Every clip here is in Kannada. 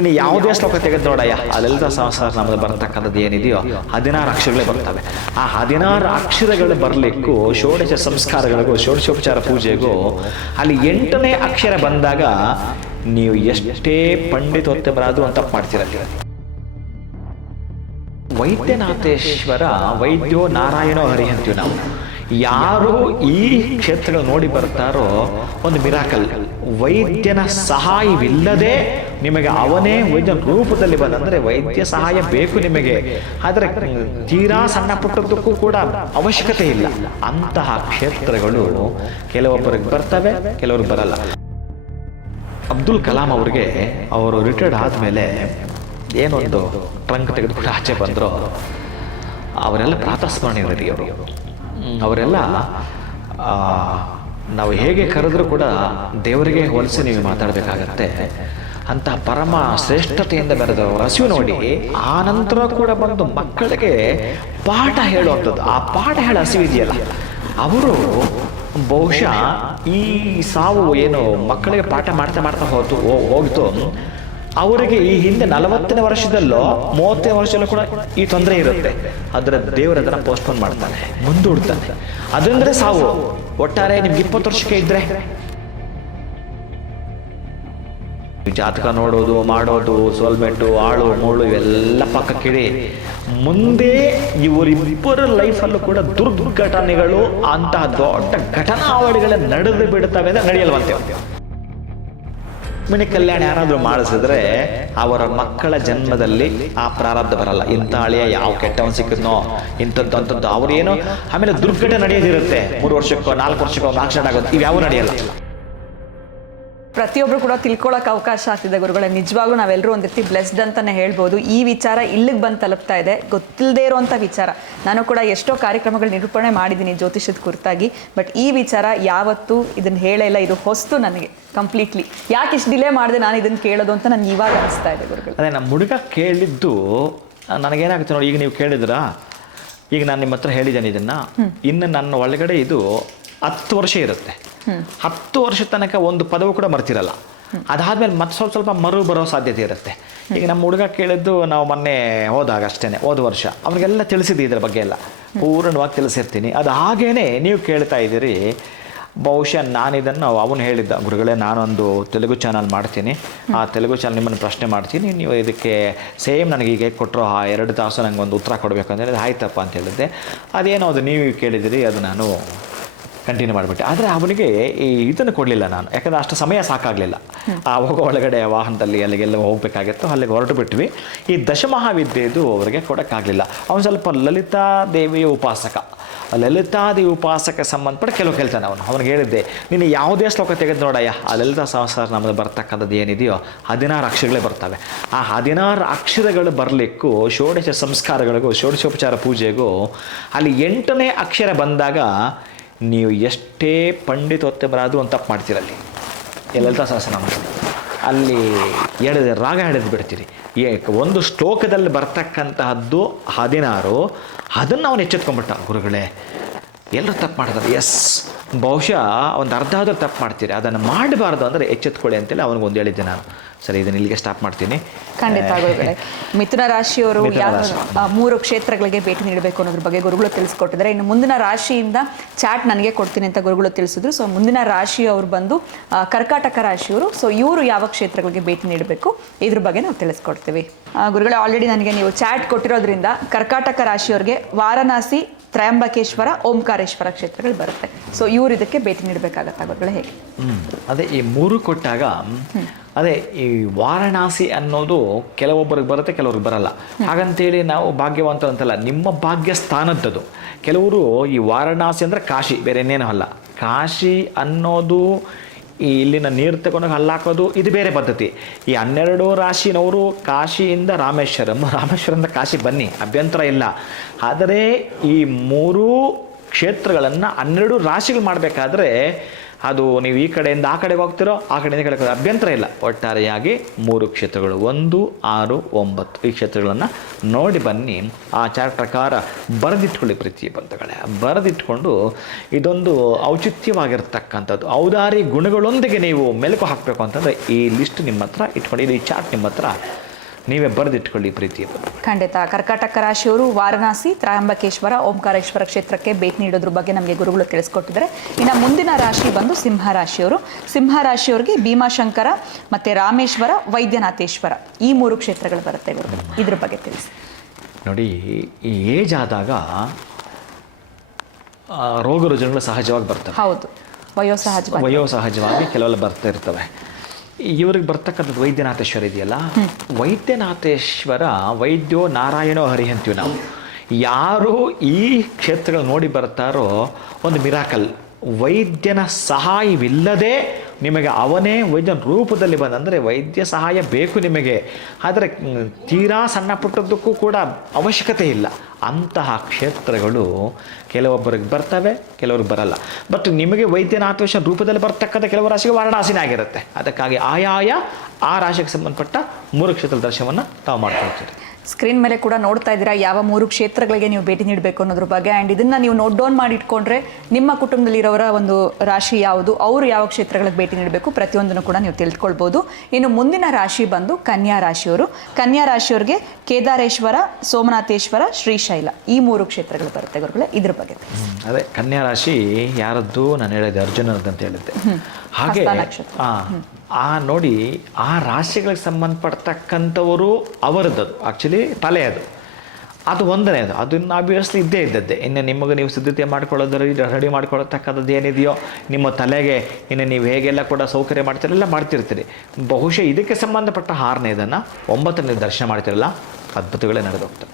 ಇನ್ನು ಯಾವುದೇ ಶ್ಲೋಕ ತೆಗೆದು ನೋಡಯ್ಯ ಅಲ್ಲೆಲ್ಲ ಸಹಸ್ರನಾಮದಲ್ಲಿ ಬರ್ತಕ್ಕಂಥದ್ದು ಏನಿದೆಯೋ 16 ಅಕ್ಷರಗಳೇ ಬರ್ತವೆ. ಆ 16 ಅಕ್ಷರಗಳು ಬರಲಿಕ್ಕೂ ಷೋಡಶ ಸಂಸ್ಕಾರಗಳಿಗೂ ಷೋಡಶೋಪಚಾರ ಪೂಜೆಗೂ ಅಲ್ಲಿ 8ನೇ ಅಕ್ಷರ ಬಂದಾಗ ನೀವು ಎಷ್ಟೇ ಪಂಡಿತೋತ್ತಮರಾದರೂ ಅಂತ ತಪ್ಪು ಮಾಡ್ತೀರಲ್ಲಿ. ವೈದ್ಯನಾಥೇಶ್ವರ ವೈದ್ಯೋ ನಾರಾಯಣೋ ಹರಿ ಅಂತೀವಿ ನಾವು. ಯಾರು ಈ ಕ್ಷೇತ್ರಗಳು ನೋಡಿ ಬರ್ತಾರೋ ಒಂದು ಮಿರಾಕಲ್. ವೈದ್ಯನ ಸಹಾಯವಿಲ್ಲದೆ ನಿಮಗೆ ಅವನೇ ವೈದ್ಯನ ರೂಪದಲ್ಲಿ ಬಂದಂದ್ರೆ ವೈದ್ಯ ಸಹಾಯ ಬೇಕು ನಿಮಗೆ. ಆದರೆ ತೀರಾ ಸಣ್ಣ ಪುಟ್ಟದಕ್ಕೂ ಕೂಡ ಅವಶ್ಯಕತೆ ಇಲ್ಲ. ಅಂತಹ ಕ್ಷೇತ್ರಗಳು ಕೆಲವೊಬ್ಬರಿಗೆ ಬರ್ತವೆ, ಕೆಲವ್ರಿಗೆ ಬರಲ್ಲ. ಅಬ್ದುಲ್ ಕಲಾಂ ಅವ್ರಿಗೆ ಅವರು ರಿಟೈರ್ಡ್ ಆದಮೇಲೆ ಏನೊಂದು ಟ್ರಂಕ್ ತೆಗೆದುಕೊಂಡು ಆಚೆ ಬಂದರು. ಅವರೆಲ್ಲ ಪ್ರಾತಸ್ಮರಣೆ ನದಿ ಅವರು. ಅವರೆಲ್ಲ ನಾವು ಹೇಗೆ ಕರೆದ್ರೂ ಕೂಡ ದೇವರಿಗೆ ಹೋಲಿಸಿ ನೀವು ಮಾತಾಡಬೇಕಾಗತ್ತೆ. ಅಂತಹ ಪರಮ ಶ್ರೇಷ್ಠತೆಯಿಂದ ಬೆರೆದವರು ಹಸಿವು ನೋಡಿ ಆ ನಂತರ ಕೂಡ ಬಂದು ಮಕ್ಕಳಿಗೆ ಪಾಠ ಹೇಳುವಂಥದ್ದು. ಆ ಪಾಠ ಹೇಳೋ ಹಸಿವಿದೆಯಲ್ಲ, ಅವರು ಬಹುಶಃ ಈ ಸಾವು ಏನು ಮಕ್ಕಳಿಗೆ ಪಾಠ ಮಾಡ್ತಾ ಹೋಗ್ತು ಅವರಿಗೆ ಈ ಹಿಂದೆ 40ನೇ ವರ್ಷದಲ್ಲೋ 30ನೇ ವರ್ಷದಲ್ಲೂ ಕೂಡ ಈ ತೊಂದರೆ ಇರುತ್ತೆ. ಅದರ ದೇವರು ಅದನ್ನು ಪೋಸ್ಟ್ಪೋನ್ ಮಾಡ್ತಾನೆ, ಮುಂದೂಡ್ತಾನೆ. ಅದಂದ್ರೆ ಸಾವು. ಒಟ್ಟಾರೆ ನಿಮ್ಗೆ 20 ವರ್ಷಕ್ಕೆ ಇದ್ರೆ ಜಾತಕ ನೋಡೋದು, ಮಾಡೋದು, ಸೋಲ್ಮೆಟ್ಟು, ಆಳು ಮೂಳು ಇವೆಲ್ಲ ಪಕ್ಕಕ್ಕಿಡಿ. ಮುಂದೆ ಇವರಿಬ್ಬರ ಲೈಫಲ್ಲೂ ಕೂಡ ದುರ್ಘಟನೆಗಳು ಅಂತಹ ದೊಡ್ಡ ಘಟನಾವಳಿಗಳ ನಡೆದು ಬಿಡ್ತವೆ ಅಂದ್ರೆ ನಡೆಯಲ್ವಂತೆ. ಮನೆ ಕಲ್ಯಾಣ ಯಾರಾದರೂ ಮಾಡಿಸಿದ್ರೆ ಅವರ ಮಕ್ಕಳ ಜನ್ಮದಲ್ಲಿ ಆ ಪ್ರಾರಬ್ಧ ಬರಲ್ಲ. ಇಂಥ ಅಳಿಯ ಯಾವ ಕೆಟ್ಟವನ್ ಸಿಕ್ಕಿದ್ನೋ ಇಂಥದ್ದು ಅಂಥದ್ದು ಅವ್ರೇನೋ. ಆಮೇಲೆ ದುರ್ಘಟನೆ ನಡೆಯೋದಿರುತ್ತೆ. 3 ವರ್ಷಕ್ಕೋ 4 ವರ್ಷಕ್ಕೋ ಆಕ್ಸಿಡೆಂಟ್ ಆಗೋದು, ಇವ್ಯಾವ ನಡೆಯಲ್ಲ. ಪ್ರತಿಯೊಬ್ರು ಕೂಡ ತಿಳ್ಕೊಳ್ಳೋಕೆ ಅವಕಾಶ ಆಗ್ತಿದೆ ಗುರುಗಳೇ. ನಿಜವಾಗ್ಲೂ ನಾವೆಲ್ಲರೂ ಒಂದು ರೀತಿ ಬ್ಲೆಸ್ಡ್ ಅಂತಾನೆ ಹೇಳ್ಬೋದು. ಈ ವಿಚಾರ ಇಲ್ಲಿಗೆ ಬಂದು ತಲುಪ್ತಾ ಇದೆ, ಗೊತ್ತಿಲ್ಲದೆ ಇರೋವಂಥ ವಿಚಾರ. ನಾನು ಕೂಡ ಎಷ್ಟೋ ಕಾರ್ಯಕ್ರಮಗಳು ನಿರೂಪಣೆ ಮಾಡಿದ್ದೀನಿ ಜ್ಯೋತಿಷದ ಕುರಿತಾಗಿ. ಬಟ್ ಈ ವಿಚಾರ ಯಾವತ್ತೂ ಇದನ್ನು ಹೇಳಲ್ಲ. ಇದು ಹೊಸ್ತು ನನಗೆ ಕಂಪ್ಲೀಟ್ಲಿ. ಯಾಕೆ ಇಷ್ಟು ಡಿಲೇ ಮಾಡಿದೆ ನಾನು ಇದನ್ನು ಕೇಳೋದು ಅಂತ ನನಗೆ ಇವಾಗ ಅನಿಸ್ತಾ ಇದೆ ಗುರುಗಳು. ಅದೇ ನಮ್ಮ ಹುಡುಗ ಕೇಳಿದ್ದು ನನಗೇನಾಗುತ್ತೆ ನೋಡಿ. ಈಗ ನೀವು ಕೇಳಿದ್ರಾ, ಈಗ ನಾನು ನಿಮ್ಮ ಹತ್ರ ಹೇಳಿದ್ದೇನೆ ಇದನ್ನು. ಇನ್ನು ನನ್ನ ಒಳಗಡೆ ಇದು 10 ವರ್ಷ ಇರುತ್ತೆ. 10 ವರ್ಷ ತನಕ ಒಂದು ಪದವು ಕೂಡ ಮರ್ತಿರಲ್ಲ. ಅದಾದ್ಮೇಲೆ ಮತ್ತೆ ಸ್ವಲ್ಪ ಮರು ಬರೋ ಸಾಧ್ಯತೆ ಇರುತ್ತೆ. ಈಗ ನಮ್ಮ ಹುಡುಗ ಕೇಳಿದ್ದು ನಾವು ಮೊನ್ನೆ ಹೋದಾಗ ಅಷ್ಟೇ, ಹೋದ ವರ್ಷ ಅವನಿಗೆಲ್ಲ ತಿಳಿಸಿದ್ದೆ ಇದ್ರ ಬಗ್ಗೆ ಎಲ್ಲ ಪೂರ್ಣವಾಗಿ ತಿಳಿಸಿರ್ತೀನಿ. ಅದು ಹಾಗೇನೆ ನೀವು ಕೇಳ್ತಾ ಇದ್ದೀರಿ. ಬಹುಶಃ ನಾನಿದನ್ನು ಅವನು ಹೇಳಿದ್ದ, ಗುರುಗಳೇ ನಾನೊಂದು ತೆಲುಗು ಚಾನಲ್ ಮಾಡ್ತೀನಿ, ಆ ತೆಲುಗು ಚಾನಲ್ ನಿಮ್ಮನ್ನು ಪ್ರಶ್ನೆ ಮಾಡ್ತೀನಿ, ನೀವು ಇದಕ್ಕೆ ಸೇಮ್ ನನಗೆ ಈಗ ಕೊಟ್ಟರು ಆ 2 ತಾಸು ನನಗೆ ಒಂದು ಉತ್ತರ ಕೊಡಬೇಕು ಅಂತ ಹೇಳಿದ್ರೆ ಆಯ್ತಪ್ಪ ಅಂತ ಹೇಳಿದ್ದೆ. ಅದೇನೋ ಅದು ನೀವು ಕೇಳಿದಿರಿ, ಅದು ನಾನು ಕಂಟಿನ್ಯೂ ಮಾಡಿಬಿಟ್ಟೆ. ಆದರೆ ಅವನಿಗೆ ಈ ಇದನ್ನು ಕೊಡಲಿಲ್ಲ ನಾನು, ಯಾಕಂದರೆ ಅಷ್ಟು ಸಮಯ ಸಾಕಾಗಲಿಲ್ಲ. ಆ ಹೋಗೋ ಒಳಗಡೆ ವಾಹನದಲ್ಲಿ ಅಲ್ಲಿಗೆಲ್ಲ ಹೋಗಬೇಕಾಗಿತ್ತು, ಅಲ್ಲಿಗೆ ಹೊರಟು ಬಿಟ್ವಿ. ಈ ದಶಮಹಾವಿದ್ಯೆದು ಅವರಿಗೆ ಕೊಡೋಕ್ಕಾಗಲಿಲ್ಲ. ಅವನು ಸ್ವಲ್ಪ ಲಲಿತಾದೇವಿಯ ಉಪಾಸಕ. ಲಲಿತಾದೇವಿ ಉಪಾಸಕ ಸಂಬಂಧಪಟ್ಟ ಕೆಲವು ಹೇಳ್ತಾನೆ. ಅವನಿಗೆ ಹೇಳಿದ್ದೆ, ನೀನು ಯಾವುದೇ ಶ್ಲೋಕ ತೆಗೆದು ನೋಡಯ್ಯ ಲಲಿತಾ ಸಹಸ್ರನಾಮದಲ್ಲಿ ಬರ್ತಕ್ಕಂಥದ್ದು ಏನಿದೆಯೋ 16 ಅಕ್ಷರಗಳೇ ಬರ್ತವೆ. ಆ 16 ಅಕ್ಷರಗಳು ಬರಲಿಕ್ಕೂ ಷೋಡಶ ಸಂಸ್ಕಾರಗಳಿಗೂ ಷೋಡಶೋಪಚಾರ ಪೂಜೆಗೂ ಅಲ್ಲಿ 8ನೇ ಅಕ್ಷರ ಬಂದಾಗ ನೀವು ಎಷ್ಟೇ ಪಂಡಿತೋತ್ತಮರಾದರೂ ಒಂದು ತಪ್ಪು ಮಾಡ್ತೀರಲ್ಲಿ. ಲಲಿತಾ ಸಹಸ್ರನಾಮದಲ್ಲಿ ಅಲ್ಲಿ ರಾಗ ಹಿಡಿದು ಬಿಡ್ತೀರಿ. ಒಂದು ಶ್ಲೋಕದಲ್ಲಿ ಬರ್ತಕ್ಕಂತಹದ್ದು 16, ಅದನ್ನು ಅವನು ಎಚ್ಚೆತ್ಕೊಂಡ್ಬಿಟ್ಟ. ಗುರುಗಳೇ ಎಲ್ಲರೂ ತಪ್ಪು ಮಾಡ್ತಾರೆ. ಎಸ್, ಬಹುಶಃ ಒಂದು ಅರ್ಧ ಆದರೂ ತಪ್ಪು ಮಾಡ್ತೀರಿ, ಅದನ್ನು ಮಾಡಬಾರ್ದು ಅಂದರೆ ಎಚ್ಚೆತ್ಕೊಳ್ಳಿ ಅಂತೇಳಿ ಅವನಿಗೊಂದು ಹೇಳಿದ್ದೆ ನಾನು. ಸರಿ, ಇದನ್ನು ಇಲ್ಲಿಗೆ ಸ್ಟಾಪ್ ಮಾಡ್ತೀನಿ. ಖಂಡಿತ ಗುರುಗಳೇ. ಮಿಥುನ ರಾಶಿಯವರು ಯಾವ 3 ಕ್ಷೇತ್ರಗಳಿಗೆ ಭೇಟಿ ನೀಡಬೇಕು ಅನ್ನೋದ್ರ ಬಗ್ಗೆ ಗುರುಗಳು ತಿಳಿಸ್ಕೊಟ್ಟಿದ್ದಾರೆ. ಇನ್ನು ಮುಂದಿನ ರಾಶಿಯಿಂದ ಚಾಟ್ ನನಗೆ ಕೊಡ್ತೀನಿ ಅಂತ ಗುರುಗಳು ತಿಳಿಸಿದ್ರು. ಸೊ ಮುಂದಿನ ರಾಶಿಯವರು ಬಂದು ಕರ್ಕಾಟಕ ರಾಶಿಯವರು. ಸೊ ಇವರು ಯಾವ ಕ್ಷೇತ್ರಗಳಿಗೆ ಭೇಟಿ ನೀಡಬೇಕು ಇದ್ರ ಬಗ್ಗೆ ನಾವು ತಿಳಿಸ್ಕೊಡ್ತೀವಿ. ಗುರುಗಳೇ, ಆಲ್ರೆಡಿ ನನಗೆ ನೀವು ಚಾಟ್ ಕೊಟ್ಟಿರೋದ್ರಿಂದ ಕರ್ಕಾಟಕ ರಾಶಿಯವ್ರಿಗೆ ವಾರಣಾಸಿ, ತ್ರಯಂಬಕೇಶ್ವರ, ಓಂಕಾರೇಶ್ವರ ಕ್ಷೇತ್ರಗಳು ಬರುತ್ತೆ. ಸೊ ಇವರು ಇದಕ್ಕೆ ಭೇಟಿ ನೀಡಬೇಕಾಗತ್ತಾ ಗುರುಗಳೇ, ಹೇಗೆ? ಅದೇ ಈ 3 ಕೊಟ್ಟಾಗ ಅದೇ ಈ ವಾರಣಾಸಿ ಅನ್ನೋದು ಕೆಲವೊಬ್ಬರಿಗೆ ಬರುತ್ತೆ, ಕೆಲವ್ರಿಗೆ ಬರಲ್ಲ. ಹಾಗಂತೇಳಿ ನಾವು ಭಾಗ್ಯವಂತ ಅಂತಲ್ಲ, ನಿಮ್ಮ ಭಾಗ್ಯ ಸ್ಥಾನದ್ದದು. ಕೆಲವರು ಈ ವಾರಣಾಸಿ ಅಂದರೆ ಕಾಶಿ, ಬೇರೆ ಇನ್ನೇನೂ ಅಲ್ಲ. ಕಾಶಿ ಅನ್ನೋದು ಈ ಇಲ್ಲಿನ ನೀರು ತಗೊಂಡಾಗ ಹಲ್ಲಾಕೋದು, ಇದು ಬೇರೆ ಪದ್ಧತಿ. ಈ 12 ರಾಶಿನವರು ಕಾಶಿಯಿಂದ ರಾಮೇಶ್ವರದಿಂದ ಕಾಶಿ ಬನ್ನಿ, ಅಭ್ಯಂತರ ಇಲ್ಲ. ಆದರೆ ಈ 3 ಕ್ಷೇತ್ರಗಳನ್ನು 12 ರಾಶಿಗಳು ಮಾಡಬೇಕಾದ್ರೆ ಅದು ನೀವು ಈ ಕಡೆಯಿಂದ ಆ ಕಡೆಗೆ ಹೋಗ್ತಿರೋ, ಆ ಕಡೆಯಿಂದ ಈ ಕಡೆ ಅಭ್ಯಂತರ ಇಲ್ಲ. ಒಟ್ಟಾರೆಯಾಗಿ 3 ಕ್ಷೇತ್ರಗಳು 1, 6, 9 ಈ ಕ್ಷೇತ್ರಗಳನ್ನು ನೋಡಿ ಬನ್ನಿ. ಆ ಚಾರ್ಟ್ ಪ್ರಕಾರ ಬರೆದಿಟ್ಕೊಳ್ಳಿ ಪ್ರೀತಿಯ ಬಂಧುಗಳೇ. ಬರೆದಿಟ್ಕೊಂಡು ಇದೊಂದು ಔಚಿತ್ಯವಾಗಿರ್ತಕ್ಕಂಥದ್ದು ಔದಾರಿ ಗುಣಗಳೊಂದಿಗೆ ನೀವು ಮೆಲುಕು ಹಾಕಬೇಕು ಅಂತಂದರೆ ಈ ಲಿಸ್ಟ್ ನಿಮ್ಮ ಹತ್ರ ಇಟ್ಕೊಂಡು, ಈ ಚಾರ್ಟ್ ನಿಮ್ಮ ಹತ್ರ ನೀವೇ ಬರೆದಿಟ್ಕೊಳ್ಳಿ ಪ್ರೀತಿಯ ಬಂಧು. ಖಂಡಿತ. ಕರ್ಕಾಟಕ ರಾಶಿಯವರು ವಾರಣಾಸಿ, ತ್ರಯಂಬಕೇಶ್ವರ, ಓಂಕಾರೇಶ್ವರ ಕ್ಷೇತ್ರಕ್ಕೆ ಭೇಟಿ ನೀಡೋದ್ರ ಬಗ್ಗೆ ನಮಗೆ ಗುರುಗಳು ತಿಳಿಸ್ಕೊಟ್ಟಿದ್ದಾರೆ. ಇನ್ನು ಮುಂದಿನ ರಾಶಿ ಬಂದು ಸಿಂಹರಾಶಿಯವರು. ಸಿಂಹರಾಶಿಯವರಿಗೆ ಭೀಮಾಶಂಕರ ಮತ್ತು ರಾಮೇಶ್ವರ, ವೈದ್ಯನಾಥೇಶ್ವರ ಈ 3 ಕ್ಷೇತ್ರಗಳು ಬರುತ್ತೆ ಗುರುಗಳು. ಇದ್ರ ಬಗ್ಗೆ ತಿಳಿಸಿ. ನೋಡಿ, ಈ ಏಜ್ ಆದಾಗ ರೋಗ ರುಜಿನಗಳು ಸಹಜವಾಗಿ ಬರ್ತವೆ. ಹೌದು, ವಯೋಸಹಜವಾಗಿ ಕೆಲವೆಲ್ಲ ಬರ್ತಾ ಇರ್ತವೆ. ಇವ್ರಿಗೆ ಬರ್ತಕ್ಕಂಥದ್ದು ವೈದ್ಯನಾಥೇಶ್ವರ ಇದೆಯಲ್ಲ, ವೈದ್ಯನಾಥೇಶ್ವರ ವೈದ್ಯೋ ನಾರಾಯಣೋ ಹರಿ ಅಂತೀವಿ ನಾವು. ಯಾರು ಈ ಕ್ಷೇತ್ರಗಳು ನೋಡಿ ಬರ್ತಾರೋ ಒಂದು ಮಿರಾಕಲ್. ವೈದ್ಯನ ಸಹಾಯವಿಲ್ಲದೆ ನಿಮಗೆ ಅವನೇ ವೈದ್ಯನ ರೂಪದಲ್ಲಿ ಬಂದಂದರೆ ವೈದ್ಯ ಸಹಾಯ ಬೇಕು ನಿಮಗೆ. ಆದರೆ ತೀರಾ ಸಣ್ಣ ಪುಟ್ಟದ್ದಕ್ಕೂ ಕೂಡ ಅವಶ್ಯಕತೆ ಇಲ್ಲ. ಅಂತಹ ಕ್ಷೇತ್ರಗಳು ಕೆಲವೊಬ್ಬರಿಗೆ ಬರ್ತವೆ, ಕೆಲವ್ರಿಗೆ ಬರಲ್ಲ. ಬಟ್ ನಿಮಗೆ ವೈದ್ಯನಾಥೇಶ್ವರ ರೂಪದಲ್ಲಿ ಬರ್ತಕ್ಕಂಥ ಕೆಲವು ರಾಶಿಗೆ ವಾರಣಾಸಿನೇ ಆಗಿರುತ್ತೆ. ಅದಕ್ಕಾಗಿ ಆಯಾಯ ಆ ರಾಶಿಗೆ ಸಂಬಂಧಪಟ್ಟ 3 ಕ್ಷೇತ್ರದ ದರ್ಶನವನ್ನು ತಾವು ಮಾಡ್ಕೊಳ್ತೀರಿ. ಸ್ಕ್ರೀನ್ ಮೇಲೆ ಕೂಡ ನೋಡ್ತಾ ಇದ್ದೀರಾ ಯಾವ 3 ಕ್ಷೇತ್ರಗಳಿಗೆ ನೀವು ಭೇಟಿ ನೀಡಬೇಕು ಅನ್ನೋದ್ರ ಬಗ್ಗೆ. ಆ್ಯಂಡ್ ಇದನ್ನು ನೀವು ನೋಟ್ ಡೌನ್ ಮಾಡಿ ಇಟ್ಕೊಂಡ್ರೆ ನಿಮ್ಮ ಕುಟುಂಬದಲ್ಲಿರೋರ ಒಂದು ರಾಶಿ ಯಾವುದು, ಅವರು ಯಾವ ಕ್ಷೇತ್ರಗಳಿಗೆ ಭೇಟಿ ನೀಡಬೇಕು ಪ್ರತಿಯೊಂದನ್ನು ಕೂಡ ನೀವು ತಿಳ್ಕೊಳ್ಬೋದು. ಇನ್ನು ಮುಂದಿನ ರಾಶಿ ಬಂದು ಕನ್ಯಾ ರಾಶಿಯವರು. ಕನ್ಯಾ ರಾಶಿಯವರಿಗೆ ಕೇದಾರೇಶ್ವರ, ಸೋಮನಾಥೇಶ್ವರ, ಶ್ರೀಶೈಲ ಈ 3 ಕ್ಷೇತ್ರಗಳು ಬರುತ್ತೆ ಗುರುಗಳೇ. ಇದ್ರ ಬಗ್ಗೆ ಅದೇ ಕನ್ಯಾ ರಾಶಿ ಯಾರದ್ದು ನಾನು ಹೇಳಿದೆ, ಅರ್ಜುನದ್ದು ಅಂತ ಹೇಳಿದ್ದೆ. ಹಾಗೆ ನೋಡಿ, ಆ ರಾಶಿಗಳಿಗೆ ಸಂಬಂಧಪಡ್ತಕ್ಕಂಥವರು ಅವರದ್ದು ಆ್ಯಕ್ಚುಲಿ ತಲೆ ಅದು ಒಂದನೇ ಅದನ್ನು ಆಬ್ವಿಯಸ್ಲಿ ಇದ್ದೇ ಇದ್ದದ್ದೇ. ಇನ್ನು ನಿಮಗೆ ನೀವು ಸಿದ್ಧತೆ ಮಾಡ್ಕೊಳ್ಳೋದ್ರಲ್ಲಿ ರೆಡಿ ಮಾಡ್ಕೊಳ್ಳತಕ್ಕಂಥದ್ದು ಏನಿದೆಯೋ ನಿಮ್ಮ ತಲೆಗೆ, ಇನ್ನು ನೀವು ಹೇಗೆಲ್ಲ ಕೂಡ ಸೌಕರ್ಯ ಮಾಡ್ತೀರಲ್ಲ ಮಾಡ್ತಿರ್ತೀರಿ. ಬಹುಶಃ ಇದಕ್ಕೆ ಸಂಬಂಧಪಟ್ಟ 6ನೇ ಇದನ್ನು 9ನೇ ದರ್ಶನ ಮಾಡ್ತಿರಲ್ಲ, ಅದ್ಭುತಗಳೇ ನಡೆದೋಗ್ತವೆ.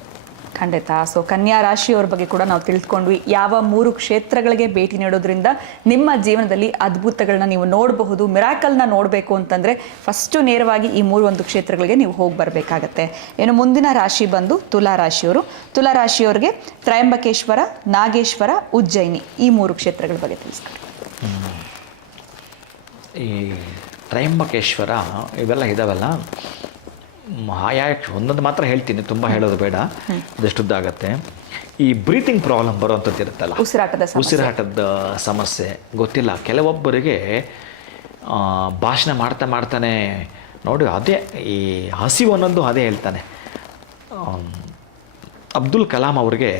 ಖಂಡಿತ. ಸೊ ಕನ್ಯಾ ರಾಶಿಯವ್ರ ಬಗ್ಗೆ ಕೂಡ ನಾವು ತಿಳ್ಕೊಂಡ್ವಿ. ಯಾವ 3 ಕ್ಷೇತ್ರಗಳಿಗೆ ಭೇಟಿ ನೀಡೋದ್ರಿಂದ ನಿಮ್ಮ ಜೀವನದಲ್ಲಿ ಅದ್ಭುತಗಳನ್ನ ನೀವು ನೋಡಬಹುದು, ಮಿರಾಕಲ್ನ ನೋಡಬೇಕು ಅಂತಂದರೆ ಫಸ್ಟು ನೇರವಾಗಿ ಈ 3 ಕ್ಷೇತ್ರಗಳಿಗೆ ನೀವು ಹೋಗಿ ಬರಬೇಕಾಗತ್ತೆ. ಇನ್ನು ಮುಂದಿನ ರಾಶಿ ಬಂದು ತುಲಾ ರಾಶಿಯವರು. ತುಲಾ ರಾಶಿಯವ್ರಿಗೆ ತ್ರಯಂಬಕೇಶ್ವರ, ನಾಗೇಶ್ವರ, ಉಜ್ಜಯಿನಿ ಈ 3 ಕ್ಷೇತ್ರಗಳ ಬಗ್ಗೆ ತಿಳಿಸ್ತಾರೆ. ಈ ತ್ರಯಂಬಕೇಶ್ವರ ಇವೆಲ್ಲ ಇದಾವಲ್ಲ, ಒಂದೊಂದು ಮಾತ್ರ ಹೇಳ್ತೀನಿ, ತುಂಬ ಹೇಳೋದು ಬೇಡ, ಅದೆಷ್ಟುದ್ದಾಗತ್ತೆ. ಈ ಬ್ರೀತಿಂಗ್ ಪ್ರಾಬ್ಲಮ್ ಬರುವಂಥದ್ದು ಇರುತ್ತಲ್ಲ, ಉಸಿರಾಟದ ಸಮಸ್ಯೆ ಗೊತ್ತಿಲ್ಲ ಕೆಲವೊಬ್ಬರಿಗೆ. ಭಾಷಣ ಮಾಡ್ತಾನೆ ನೋಡಿ, ಅದೇ ಈ ಹಸಿವು ಅನ್ನೋದು ಅದೇ ಹೇಳ್ತಾನೆ. ಅಬ್ದುಲ್ ಕಲಾಂ ಅವ್ರಿಗೆ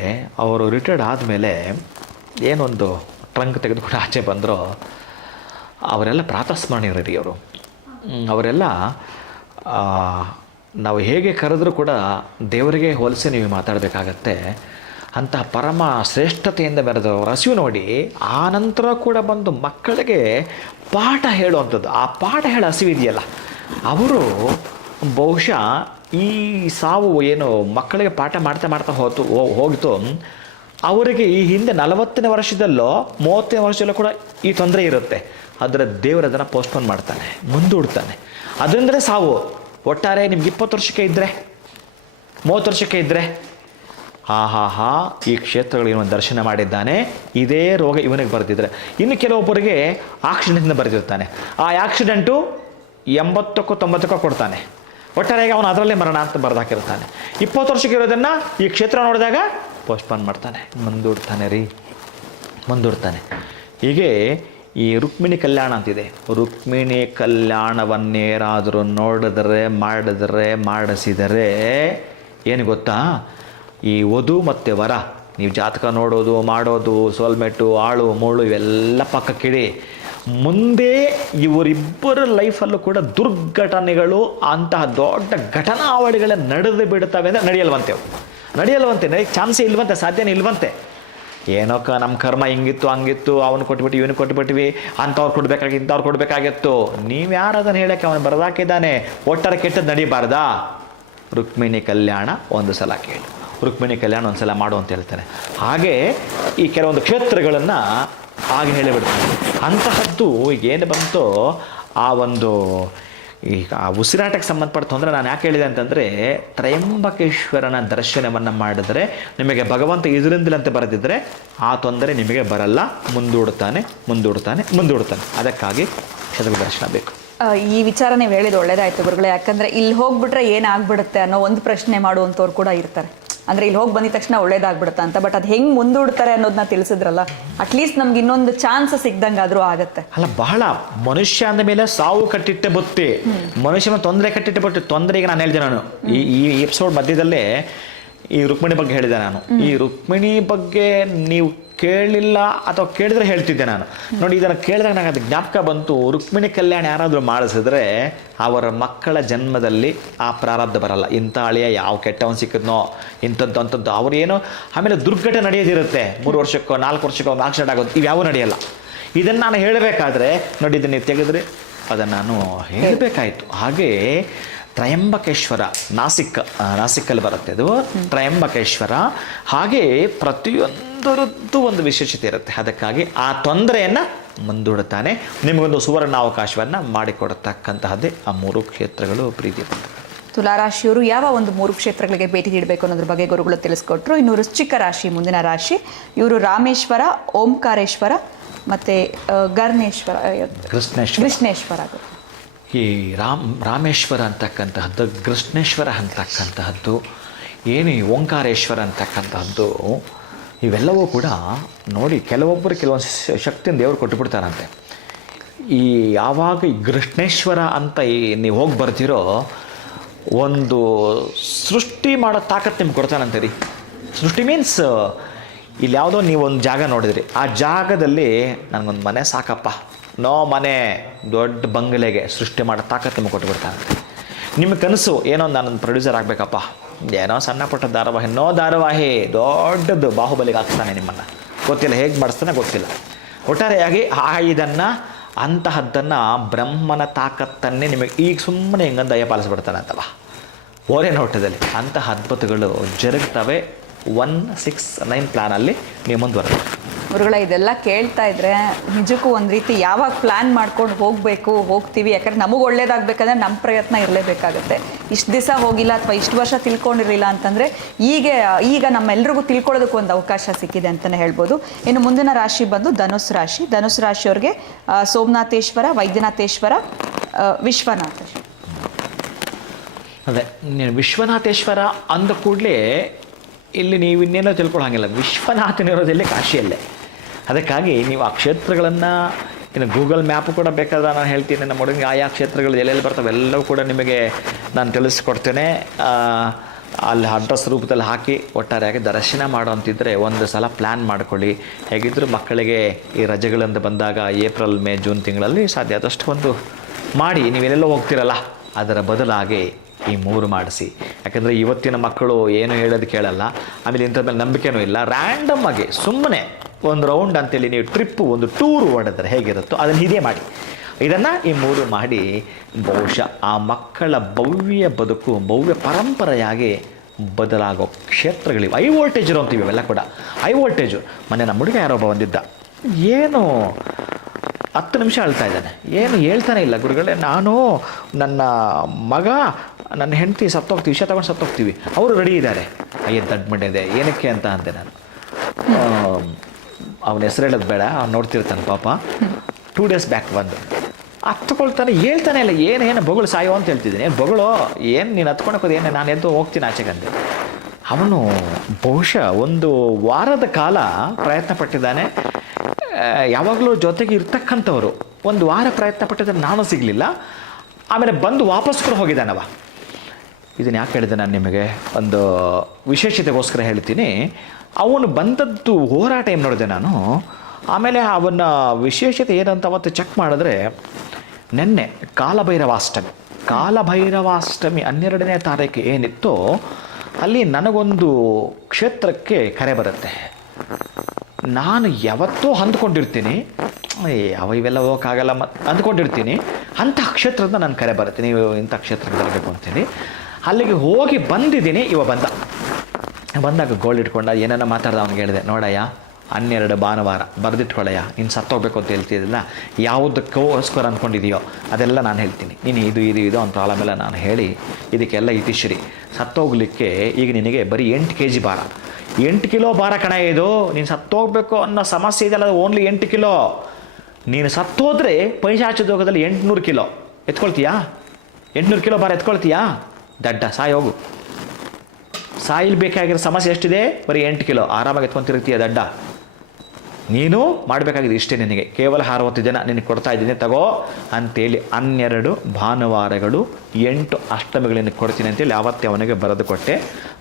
ಅವರು ರಿಟೈರ್ಡ್ ಆದಮೇಲೆ ಏನೊಂದು ಟ್ರಂಕ್ ತೆಗೆದುಕೊಂಡು ಆಚೆ ಬಂದರೋ ಅವರೆಲ್ಲ ಪ್ರಾತಸ್ಮರಣೀಯರು ಅವರು. ಅವರೆಲ್ಲ ನಾವು ಹೇಗೆ ಕರೆದ್ರೂ ಕೂಡ ದೇವರಿಗೆ ಹೋಲಿಸಿ ನೀವು ಮಾತಾಡಬೇಕಾಗತ್ತೆ. ಅಂತಹ ಪರಮ ಶ್ರೇಷ್ಠತೆಯಿಂದ ಬೆರೆದವರು ಹಸಿವು ನೋಡಿ ಆ ನಂತರ ಕೂಡ ಬಂದು ಮಕ್ಕಳಿಗೆ ಪಾಠ ಹೇಳುವಂಥದ್ದು, ಆ ಪಾಠ ಹೇಳೋ ಹಸಿವಿದೆಯಲ್ಲ, ಅವರು ಬಹುಶಃ ಈ ಸಾವು ಏನು ಮಕ್ಕಳಿಗೆ ಪಾಠ ಮಾಡ್ತಾ ಹೋಗಿತು, ಅವರಿಗೆ ಈ ಹಿಂದೆ 40ನೇ ವರ್ಷದಲ್ಲೋ 30ನೇ ವರ್ಷದಲ್ಲೂ ಕೂಡ ಈ ತೊಂದರೆ ಇರುತ್ತೆ. ಆದರೆ ದೇವರು ಅದನ್ನು ಪೋಸ್ಟ್ಪೋನ್ ಮಾಡ್ತಾನೆ, ಮುಂದೂಡ್ತಾನೆ. ಅದರಿಂದಲೇ ಸಾವು. ಒಟ್ಟಾರೆ ನಿಮ್ಗೆ 20 ವರ್ಷಕ್ಕೆ ಇದ್ದರೆ, 30 ವರ್ಷಕ್ಕೆ ಇದ್ದರೆ, ಈ ಕ್ಷೇತ್ರಗಳು ದರ್ಶನ ಮಾಡಿದ್ದಾನೆ, ಇದೇ ರೋಗ ಇವನಿಗೆ ಬರೆದಿದ್ರೆ. ಇನ್ನು ಕೆಲವೊಬ್ಬರಿಗೆ ಆಕ್ಸಿಡೆಂಟ್ನ ಬರೆದಿರ್ತಾನೆ, ಆ ಆಕ್ಸಿಡೆಂಟು 80ಕ್ಕೋ 90ಕ್ಕೋ ಕೊಡ್ತಾನೆ. ಒಟ್ಟಾರೆಯಾಗಿ ಅವನು ಅದರಲ್ಲೇ ಮರಣ ಅಂತ ಬರೆದಾಕಿರ್ತಾನೆ. 20 ವರ್ಷಕ್ಕೆ ಇರೋದನ್ನು ಈ ಕ್ಷೇತ್ರ ನೋಡಿದಾಗ ಪೋಸ್ಟ್ಪೋನ್ ಮಾಡ್ತಾನೆ, ಮುಂದೂಡ್ತಾನೆ. ಹೀಗೆ ಈ ರುಕ್ಮಿಣಿ ಕಲ್ಯಾಣ ಅಂತಿದೆ. ರುಕ್ಮಿಣಿ ಕಲ್ಯಾಣವನ್ನೇರಾದರೂ ಮಾಡಿಸಿದರೆ ಏನು ಗೊತ್ತಾ, ಈ ವಧು ಮತ್ತು ವರ ನೀವು ಜಾತಕ ನೋಡೋದು ಮಾಡೋದು, ಸೋಲ್ಮೆಟ್ಟು, ಆಳು ಮೂಳು ಇವೆಲ್ಲ ಪಕ್ಕಕ್ಕಿಡಿ. ಮುಂದೆ ಇವರಿಬ್ಬರ ಲೈಫಲ್ಲೂ ಕೂಡ ದುರ್ಘಟನೆಗಳು, ಅಂತಹ ದೊಡ್ಡ ಘಟನಾವಳಿಗಳೇ ನಡೆದು ಬಿಡ್ತವೆ ಅಂದರೆ ನಡೆಯಲ್ವಂತೆ ಚಾನ್ಸೇ ಇಲ್ವಂತೆ, ಸಾಧ್ಯನೇ ಇಲ್ವಂತೆ. ಏನೋಕ್ಕ ನಮ್ಮ ಕರ್ಮ ಹಿಂಗಿತ್ತು ಹಂಗಿತ್ತು, ಅವನು ಕೊಟ್ಬಿಟ್ಟು ಇವನು ಕೊಟ್ಬಿಟ್ವಿ, ಅಂಥವ್ರು ಕೊಡಬೇಕಾಗಿತ್ತು ಇಂಥವ್ರು ಕೊಡಬೇಕಾಗಿತ್ತು. ನೀವು ಯಾರು ಅದನ್ನು ಹೇಳೋಕ್ಕೆ ಅವನು ಬರೆದಾಕಿದ್ದಾನೆ. ಒಟ್ಟಾರೆ ಕೆಟ್ಟದ್ದು ನಡೀಬಾರ್ದಾ? ರುಕ್ಮಿಣಿ ಕಲ್ಯಾಣ ಒಂದು ಸಲ ಕೇಳು, ರುಕ್ಮಿಣಿ ಕಲ್ಯಾಣ ಒಂದು ಸಲ ಮಾಡು ಅಂತ ಹೇಳ್ತಾನೆ. ಹಾಗೆ ಈ ಕೆಲವೊಂದು ಕ್ಷೇತ್ರಗಳನ್ನು ಹಾಗೆ ಹೇಳಿಬಿಡ್ತಾನೆ. ಅಂತಹದ್ದು ಏನು ಬಂತೋ ಆ ಒಂದು ಈಗ ಆ ಉಸಿರಾಟಕ್ಕೆ ಸಂಬಂಧಪಟ್ಟ ತೊಂದರೆ ನಾನು ಯಾಕೆ ಹೇಳಿದೆ ಅಂತಂದರೆ, ತ್ರಯಂಬಕೇಶ್ವರನ ದರ್ಶನವನ್ನು ಮಾಡಿದರೆ ನಿಮಗೆ ಭಗವಂತ ಇದರಿಂದಲಂತೆ ಬರೆದಿದ್ದರೆ ಆ ತೊಂದರೆ ನಿಮಗೆ ಬರಲ್ಲ, ಮುಂದೂಡ್ತಾನೆ. ಅದಕ್ಕಾಗಿ ಕ್ಷೇತ್ರ ದರ್ಶನ ಬೇಕು. ಈ ವಿಚಾರ ನೀವು ಹೇಳಿದ ಒಳ್ಳೇದಾಯ್ತು ಗುರುಗಳೇ. ಯಾಕಂದ್ರೆ ಇಲ್ಲಿ ಹೋಗ್ಬಿಟ್ರೆ ಏನಾಗ್ಬಿಡುತ್ತೆ ಅನ್ನೋ ಒಂದು ಪ್ರಶ್ನೆ ಮಾಡುವಂಥವ್ರು ಕೂಡ ಇರ್ತಾರೆ. ಅಂದ್ರೆ ಇಲ್ಲಿ ಹೋಗಿ ಬಂದಿದ ತಕ್ಷಣ ಒಳ್ಳೇದಾಗ್ಬಿಡುತ್ತೆ ಅಂತ. ಬಟ್ ಅದು ಹೆಂಗ್ ಮುಂದೂಡ್ತಾರೆ ಅನ್ನೋದನ್ನ ತಿಳಿಸಿದ್ರಲ್ಲ, ಅಟ್ಲೀಸ್ಟ್ ನಮ್ಗೆ ಇನ್ನೊಂದು ಚಾನ್ಸ್ ಸಿಗ್ದಂಗಾದ್ರೂ ಆಗತ್ತೆ. ಅಲ್ಲ, ಬಹಳ ಮನುಷ್ಯ ಅಂದ ಮೇಲೆ ಸಾವು ಕಟ್ಟಿಟ್ಟೆ ಬುತ್ತಿ, ಮನುಷ್ಯನ ತೊಂದರೆ ಕಟ್ಟಿಟ್ಟೆ ಬುತ್ತಿ. ತೊಂದರೆಗೆ ನಾನು ಹೇಳಿದೆ, ನಾನು ಈ ಎಪಿಸೋಡ್ ಮಧ್ಯದಲ್ಲೇ ಈ ರುಕ್ಮಿಣಿ ಬಗ್ಗೆ ಹೇಳಿದೆ. ನಾನು ಈ ರುಕ್ಮಿಣಿ ಬಗ್ಗೆ ನೀವು ಕೇಳಲಿಲ್ಲ ಅಥವಾ ಕೇಳಿದ್ರೆ ಹೇಳ್ತಿದ್ದೆ ನಾನು. ನೋಡಿ, ಇದನ್ನು ಕೇಳಿದಾಗ ನನಗೆ ಅದು ಜ್ಞಾಪಕ ಬಂತು. ರುಕ್ಮಿಣಿ ಕಲ್ಯಾಣ ಯಾರಾದರೂ ಮಾಡಿಸಿದ್ರೆ ಅವರ ಮಕ್ಕಳ ಜನ್ಮದಲ್ಲಿ ಆ ಪ್ರಾರಬ್ಧ ಬರಲ್ಲ. ಇಂಥ ಅಳಿಯ ಯಾವ ಕೆಟ್ಟವನು ಸಿಕ್ಕಿದ್ನೋ ಇಂಥದ್ದು ಅಂಥದ್ದು ಅವ್ರೇನೋ. ಆಮೇಲೆ ದುರ್ಘಟನೆ ನಡೆಯೋದಿರುತ್ತೆ, 3 ವರ್ಷಕ್ಕೋ 4 ವರ್ಷಕ್ಕೋ ಒಂದು ಆಕ್ಸಿಡೆಂಟ್ ಆಗೋದು, ಇವ್ಯಾವ ನಡೆಯಲ್ಲ. ಇದನ್ನು ನಾನು ಹೇಳಬೇಕಾದ್ರೆ ನೋಡಿ, ಇದನ್ನು ನೀವು ತೆಗೆದ್ರೆ ಅದನ್ನು ನಾನು ಹೇಳಬೇಕಾಯಿತು. ಹಾಗೇ ತ್ರಯಂಬಕೇಶ್ವರ ನಾಸಿಕ್ಕಲ್ಲಿ ಬರುತ್ತೆ ಅದು ತ್ರಯಂಬಕೇಶ್ವರ. ಹಾಗೇ ಪ್ರತಿಯೊಂದರದ್ದು ಒಂದು ವಿಶೇಷತೆ ಇರುತ್ತೆ. ಅದಕ್ಕಾಗಿ ಆ ತೊಂದರೆಯನ್ನು ಮುಂದೂಡುತ್ತಾನೆ. ನಿಮಗೊಂದು ಸುವರ್ಣಾವಕಾಶವನ್ನು ಮಾಡಿಕೊಡತಕ್ಕಂತಹದ್ದೇ ಆ 3 ಕ್ಷೇತ್ರಗಳು. ಪ್ರೀತಿ ತುಲಾರಾಶಿಯವರು ಯಾವ ಒಂದು 3 ಕ್ಷೇತ್ರಗಳಿಗೆ ಭೇಟಿ ನೀಡಬೇಕು ಅನ್ನೋದ್ರ ಬಗ್ಗೆ ಗುರುಗಳು ತಿಳಿಸ್ಕೊಟ್ರು. ಇನ್ನು ವೃಶ್ಚಿಕ ರಾಶಿ, ಮುಂದಿನ ರಾಶಿ, ಇವರು ರಾಮೇಶ್ವರ, ಓಂಕಾರೇಶ್ವರ ಮತ್ತು ಕೃಷ್ಣೇಶ್ವರ. ಈ ರಾಮೇಶ್ವರ ಅಂತಕ್ಕಂತಹದ್ದು, ಕೃಷ್ಣೇಶ್ವರ ಅಂತಕ್ಕಂತಹದ್ದು, ಏನು ಈ ಓಂಕಾರೇಶ್ವರ ಅಂತಕ್ಕಂತಹದ್ದು, ಇವೆಲ್ಲವೂ ಕೂಡ ನೋಡಿ ಕೆಲವೊಬ್ಬರು ಕೆಲವೊಂದು ಶಕ್ತಿಯನ್ನು ದೇವರು ಕೊಟ್ಟುಬಿಡ್ತಾರಂತೆ. ಈ ಯಾವಾಗ ಈ ಕೃಷ್ಣೇಶ್ವರ ಅಂತ ನೀವು ಹೋಗಿ ಬರ್ತೀರೋ ಒಂದು ಸೃಷ್ಟಿ ಮಾಡೋ ತಾಕತ್ತು ನಿಮ್ಗೆ ಕೊಡ್ತಾನಂತೆ ರೀ. ಸೃಷ್ಟಿ ಮೀನ್ಸ್ ಇಲ್ಲಿ ಯಾವುದೋ ನೀವೊಂದು ಜಾಗ ನೋಡಿದ್ರಿ, ಆ ಜಾಗದಲ್ಲಿ ನನಗೊಂದು ಮನೆ ಸಾಕಪ್ಪ, ಮನೆ ದೊಡ್ಡ ಬಂಗಲೆಗೆ ಸೃಷ್ಟಿ ಮಾಡೋ ತಾಕತ್ತು ನಿಮಗೆ ಕೊಟ್ಟುಬಿಡ್ತಾನಂತೆ. ನಿಮ್ಮ ಕನಸು ಏನೋ ನಾನೊಂದು ಪ್ರೊಡ್ಯೂಸರ್ ಆಗಬೇಕಪ್ಪ, ಏನೋ ಸಣ್ಣ ಪುಟ್ಟ ಧಾರಾವಾಹಿ ದೊಡ್ಡದು ಬಾಹುಬಲಿಗೆ ಹಾಕ್ತಾನೆ ನಿಮ್ಮನ್ನು. ಗೊತ್ತಿಲ್ಲ ಹೇಗೆ ಮಾಡಿಸ್ತಾನೆ ಗೊತ್ತಿಲ್ಲ. ಒಟ್ಟಾರೆಯಾಗಿ ಅಂತಹದ್ದನ್ನು ಬ್ರಹ್ಮನ ತಾಕತ್ತನ್ನೇ ನಿಮಗೆ ಈಗ ಸುಮ್ಮನೆ ಹೆಂಗಂದು ದಯಪಾಲಿಸ್ಬಿಡ್ತಾನೆ ಅಂತವ ಓರೇ ನೋಟದಲ್ಲಿ. ಅಂತಹ ಅದ್ಭುತಗಳು ಜರುಗ್ತವೆ 169 ಪ್ಲ್ಯಾನಲ್ಲಿ ನೀವು ಮುಂದುವರೆದು. ಗುರುಗಳ ಇದೆಲ್ಲ ಕೇಳ್ತಾ ಇದ್ರೆ ನಿಜಕ್ಕೂ ಒಂದು ರೀತಿ ಯಾವಾಗ ಪ್ಲ್ಯಾನ್ ಮಾಡ್ಕೊಂಡು ಹೋಗ್ತೀವಿ. ಯಾಕಂದ್ರೆ ನಮಗೆ ಒಳ್ಳೇದಾಗಬೇಕಂದ್ರೆ ನಮ್ಮ ಪ್ರಯತ್ನ ಇರಲೇಬೇಕಾಗುತ್ತೆ. ಇಷ್ಟು ದಿವಸ ಹೋಗಿಲ್ಲ ಅಥವಾ ಇಷ್ಟು ವರ್ಷ ತಿಳ್ಕೊಂಡಿರಲಿಲ್ಲ ಅಂತಂದರೆ ಈಗ ನಮ್ಮೆಲ್ರಿಗೂ ತಿಳ್ಕೊಳ್ಳೋದಕ್ಕೆ ಒಂದು ಅವಕಾಶ ಸಿಕ್ಕಿದೆ ಅಂತಲೇ ಹೇಳ್ಬೋದು. ಇನ್ನು ಮುಂದಿನ ರಾಶಿ ಬಂದು ಧನುಸ್ಸು ರಾಶಿ. ಧನುಸ್ಸು ರಾಶಿಯವ್ರಿಗೆ ಸೋಮನಾಥೇಶ್ವರ, ವೈದ್ಯನಾಥೇಶ್ವರ, ವಿಶ್ವನಾಥೇಶ್ವರ. ಅದೇ ವಿಶ್ವನಾಥೇಶ್ವರ ಅಂದ ಕೂಡಲೇ ಇಲ್ಲಿ ನೀವು ಇನ್ನೇನೋ ತಿಳ್ಕೊಳ್ಳೋಂಗಿಲ್ಲ. ವಿಶ್ವನಾಥನಿರೋದಿಲ್ಲೇ ಕಾಶಿಯಲ್ಲೇ. ಅದಕ್ಕಾಗಿ ನೀವು ಆ ಕ್ಷೇತ್ರಗಳನ್ನು ಇನ್ನು ಗೂಗಲ್ ಮ್ಯಾಪು ಕೂಡ ಬೇಕಾದ್ರೆ ನಾನು ಹೇಳ್ತೀನಿ. ನಮ್ಮ ಹುಡುಗಿಗೆ ಆಯಾ ಕ್ಷೇತ್ರಗಳು ಎಲ್ಲೆಲ್ಲಿ ಬರ್ತವೆ ಎಲ್ಲವೂ ಕೂಡ ನಿಮಗೆ ನಾನು ತಿಳಿಸ್ಕೊಡ್ತೇನೆ. ಅಲ್ಲಿ ಅಡ್ರೆಸ್ ರೂಪದಲ್ಲಿ ಹಾಕಿ ಒಟ್ಟಾರೆಯಾಗಿ ದರ್ಶನ ಮಾಡೋಂತಿದ್ದರೆ ಒಂದು ಸಲ ಪ್ಲ್ಯಾನ್ ಮಾಡ್ಕೊಳ್ಳಿ. ಹೇಗಿದ್ದರೂ ಮಕ್ಕಳಿಗೆ ಈ ರಜೆಗಳಿಂದ ಬಂದಾಗ ಏಪ್ರಿಲ್, ಮೇ, ಜೂನ್ ತಿಂಗಳಲ್ಲಿ ಸಾಧ್ಯ ಆದಷ್ಟು ಒಂದು ಮಾಡಿ. ನೀವೆಲ್ಲೆಲ್ಲೋ ಹೋಗ್ತಿರಲ್ಲ ಅದರ ಬದಲಾಗಿ ಈ 3 ಮಾಡಿಸಿ. ಯಾಕಂದರೆ ಇವತ್ತಿನ ಮಕ್ಕಳು ಏನು ಹೇಳೋದು ಕೇಳಲ್ಲ. ಆಮೇಲೆ ಇಂಥದ್ದು ಮೇಲೆ ನಂಬಿಕೆನೂ ಇಲ್ಲ. ರ್ಯಾಂಡಮ್ ಆಗಿ ಸುಮ್ಮನೆ ಒಂದು ರೌಂಡ್ ಅಂತೇಳಿ ನೀವು ಟ್ರಿಪ್ಪು ಒಂದು ಟೂರು ಹೊಡೆದ್ರೆ ಹೇಗಿರುತ್ತೋ ಅದನ್ನು ಇದೇ ಮಾಡಿ. ಇದನ್ನು ಈ 3 ಮಾಡಿ ಬಹುಶಃ ಆ ಮಕ್ಕಳ ಭವ್ಯ ಬದುಕು ಭವ್ಯ ಪರಂಪರೆಯಾಗಿ ಬದಲಾಗೋ ಕ್ಷೇತ್ರಗಳಿವೆ. ಹೈ ವೋಲ್ಟೇಜರು ಅಂತೀವಿ ಇವೆಲ್ಲ ಕೂಡ. High voltage. ಮೊನ್ನೆ ನಮ್ಮ ಹುಡುಗ ಯಾರೊಬ್ಬ ಬಂದಿದ್ದ, ಏನು 10 ನಿಮಿಷ ಅಳ್ತಾ ಇದ್ದಾನೆ, ಏನು ಹೇಳ್ತಾನೆ ಇಲ್ಲ. ಗುರುಗಳೇ, ನಾನು ನನ್ನ ಮಗ ನನ್ನ ಹೆಂಡತಿ ಸತ್ತೋಗ್ತೀವಿ, ವಿಷ ತಗೊಂಡು ಸತ್ತೋಗ್ತೀವಿ, ಅವರು ರೆಡಿ ಇದ್ದಾರೆ. ದಡ್ಡ ಮಂಡಿದೆ ಏನಕ್ಕೆ ಅಂತ ಅಂದೆ ನಾನು. ಅವನ ಹೆಸರು ಹೇಳೋದು ಬೇಡ, ಅವ್ನು ನೋಡ್ತಿರ್ತಾನೆ ಪಾಪ. 2 ಡೇಸ್ ಬ್ಯಾಕ್ ಬಂದು ಹತ್ಕೊಳ್ತಾನೆ, ಹೇಳ್ತಾನೆ ಇಲ್ಲ. ಏನು ಬೊಗಳು ಸಾಯೋ ಅಂತ ಹೇಳ್ತಿದ್ದೀನಿ. ಏನು ಬೊಗಳು, ಏನು ನೀನು ಹತ್ಕೊಳಕೋದು, ಏನು ನಾನು ಎದ್ದು ಹೋಗ್ತೀನಿ ಆಚೆಗಂದೆ. ಅವನು ಬಹುಶಃ 1 ವಾರದ ಕಾಲ ಪ್ರಯತ್ನ ಪಟ್ಟಿದ್ದಾನೆ. ಯಾವಾಗಲೂ ಜೊತೆಗೆ ಇರ್ತಕ್ಕಂಥವ್ರು 1 ವಾರ ಪ್ರಯತ್ನ ಪಟ್ಟಿದ್ರೆ ನಾನು ಸಿಗಲಿಲ್ಲ. ಆಮೇಲೆ ಬಂದು ವಾಪಸ್ ಕೂಡ ಹೋಗಿದ್ದಾನವ. ಇದನ್ನು ಯಾಕೆ ಹೇಳಿದೆ ನಾನು ನಿಮಗೆ, ಒಂದು ವಿಶೇಷತೆಗೋಸ್ಕರ ಹೇಳ್ತೀನಿ. ಅವನು ಬಂದದ್ದು ಹೋರಾಟ ಏನು ನೋಡಿದೆ ನಾನು. ಆಮೇಲೆ ಅವನ ವಿಶೇಷತೆ ಏನಂತ ಅವತ್ತು ಚೆಕ್ ಮಾಡಿದ್ರೆ, ನಿನ್ನೆ ಕಾಲಭೈರವಾಷ್ಟಮಿ 12ನೇ ತಾರೀಕು ಏನಿತ್ತೋ ಅಲ್ಲಿ ನನಗೊಂದು ಕ್ಷೇತ್ರಕ್ಕೆ ಕರೆ ಬರುತ್ತೆ. ನಾನು ಯಾವತ್ತೂ ಅಂದ್ಕೊಂಡಿರ್ತೀನಿ, ಇವೆಲ್ಲ ಹೋಗೋಕ್ಕಾಗಲ್ಲ ಅಂದ್ಕೊಂಡಿರ್ತೀನಿ. ಅಂಥ ಕ್ಷೇತ್ರದ ನಾನು ಕರೆ ಬರುತ್ತೆ, ನೀವು ಇಂಥ ಕ್ಷೇತ್ರಕ್ಕೆ ಬರಬೇಕು ಅಂತೇಳಿ. ಅಲ್ಲಿಗೆ ಹೋಗಿ ಬಂದಿದ್ದೀನಿ. ಬಂದಾಗ ಗೋಲ್ಡ್ ಇಟ್ಕೊಂಡ ಏನೇನೋ ಮಾತಾಡ್ದ. ಅವ್ನಿಗೆ ಹೇಳಿದೆ, ನೋಡಯ್ಯ 12 ಭಾನುವಾರ ಬರೆದಿಟ್ಕೊಳ್ಳಯ್ಯ. ನೀನು ಸತ್ತೋಗ್ಬೇಕು ಅಂತ ಹೇಳ್ತಿದ್ದಿಲ್ಲ, ಯಾವುದಕ್ಕೋಸ್ಕರ ಅಂದ್ಕೊಂಡಿದೆಯೋ ಅದೆಲ್ಲ ನಾನು ಹೇಳ್ತೀನಿ. ನೀನು ಇದು ಅಂತ ಪ್ರಾಬ್ಲಮ್ ಎಲ್ಲ ನಾನು ಹೇಳಿ ಇದಕ್ಕೆಲ್ಲ ಇತಿಶ್ರೀ. ಸತ್ತೋಗ್ಲಿಕ್ಕೆ ಈಗ ನಿನಗೆ ಬರೀ 8 kg ಭಾರ, 8 ಕಿಲೋ ಭಾರ ಕಣ ಇದು. ನೀನು ಸತ್ತೋಗ್ಬೇಕು ಅನ್ನೋ ಸಮಸ್ಯೆ ಇದೆಲ್ಲ, ಅದು ಓನ್ಲಿ 8 ಕಿಲೋ. ನೀನು ಸತ್ತೋದ್ರೆ ಪೈಶಾಚ ಯೋಗದಲ್ಲಿ 800 ಕಿಲೋ ಎತ್ಕೊಳ್ತೀಯಾ? 800 ಕಿಲೋ ಭಾರ ಎತ್ಕೊಳ್ತೀಯಾ? ದಡ್ಡ, ಸಾಯಿ ಹೋಗು. ಸಾಯಿಲ್ ಬೇಕಾಗಿರೋ ಸಮಸ್ಯೆ ಎಷ್ಟಿದೆ? ಬರೀ 8 ಕಿಲೋ ಆರಾಮಾಗಿ ಎತ್ಕೊಂತಿರ್ತೀಯ ದಡ್ಡ. ನೀನು ಮಾಡಬೇಕಾಗಿದೆ ಇಷ್ಟೇ, ನಿನಗೆ ಕೇವಲ 60 ಜನ ನಿನಗೆ ಕೊಡ್ತಾ ಇದ್ದೀನಿ ತಗೋ ಅಂತೇಳಿ 12 ಭಾನುವಾರಗಳು 8 ಅಷ್ಟಮಿಗಳಿಂದ ಕೊಡ್ತೀನಿ ಅಂತೇಳಿ ಆವತ್ತೇ ಅವನಿಗೆ ಬರೆದು ಕೊಟ್ಟೆ.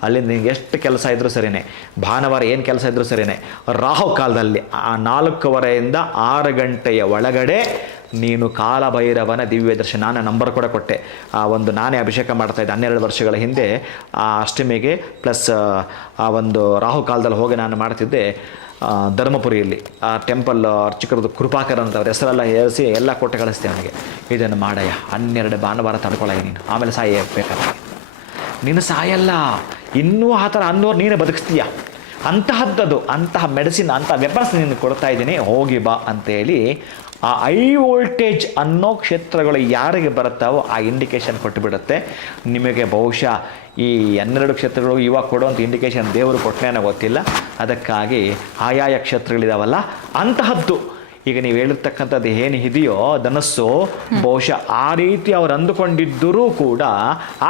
ಅಲ್ಲಿಂದ ನಿನಗೆ ಎಷ್ಟು ಕೆಲಸ ಇದ್ರೂ ಸರಿಯೇ, ಭಾನುವಾರ ಏನು ಕೆಲಸ ಇದ್ರೂ ಸರಿಯೇ, ರಾಹು ಕಾಲದಲ್ಲಿ 4:15 6 ಗಂಟೆಯ ಒಳಗಡೆ ನೀನು ಕಾಲಭೈರವನ ದಿವ್ಯ ದರ್ಶನ, ನಾನು ನಂಬರ್ ಕೂಡ ಕೊಟ್ಟೆ. ನಾನೇ ಅಭಿಷೇಕ ಮಾಡ್ತಾಯಿದ್ದೆ 12 ವರ್ಷಗಳ ಹಿಂದೆ ಆ ಅಷ್ಟಮಿಗೆ, ಪ್ಲಸ್ ಆ ಒಂದು ರಾಹು ಕಾಲದಲ್ಲಿ ಹೋಗಿ ನಾನು ಮಾಡ್ತಿದ್ದೆ ಧರ್ಮಪುರಿಯಲ್ಲಿ. ಆ ಟೆಂಪಲ್ ಅರ್ಚಕರದ್ದು ಕೃಪಾಕರ್ ಅಂತ ಅವ್ರ ಹೆಸರೆಲ್ಲ ಏರಿಸಿ ಎಲ್ಲ ಕೊಟ್ಟು ಕಳಿಸ್ತೆ ಅವನಿಗೆ. ಇದನ್ನು ಮಾಡಯ್ಯ, 12 ಭಾನುವಾರ ತಡ್ಕೊಳ್ಳಯ್ಯ ನೀನು, ಆಮೇಲೆ ಸಾಯಿ ಬೇಕಾದ್ರೆ. ನೀನು ಸಾಯಲ್ಲ, ಇನ್ನೂ ಆ ಥರ ಅನ್ನೋರು ನೀನು ಬದುಕಿಸ್ತೀಯ. ಅಂತಹದ್ದದು, ಅಂತಹ ಮೆಡಿಸಿನ್, ಅಂತಹ ವೆಪನ್ಸ್ ನೀನು ಕೊಡ್ತಾ ಇದ್ದೀನಿ, ಹೋಗಿ ಬಾ ಅಂತೇಳಿ ಆ ಹೈ ವೋಲ್ಟೇಜ್ ಅನ್ನೋ ಕ್ಷೇತ್ರಗಳು ಯಾರಿಗೆ ಬರುತ್ತಾವೋ ಆ ಇಂಡಿಕೇಶನ್ ಕೊಟ್ಟುಬಿಡುತ್ತೆ ನಿಮಗೆ. ಬಹುಶಃ ಈ 12 ಕ್ಷೇತ್ರಗಳು ಇವಾಗ ಕೊಡುವಂಥ ಇಂಡಿಕೇಶನ್ ದೇವರು ಕೊಟ್ಟನೇನೋ ಗೊತ್ತಿಲ್ಲ. ಅದಕ್ಕಾಗಿ ಆಯಾಯ ಕ್ಷೇತ್ರಗಳಿದಾವಲ್ಲ ಅಂತಹದ್ದು ಈಗ ನೀವು ಹೇಳಿರ್ತಕ್ಕಂಥದ್ದು ಏನು ಇದೆಯೋ ಧನಸ್ಸು, ಬಹುಶಃ ಆ ರೀತಿ ಅವ್ರು ಅಂದುಕೊಂಡಿದ್ದರೂ ಕೂಡ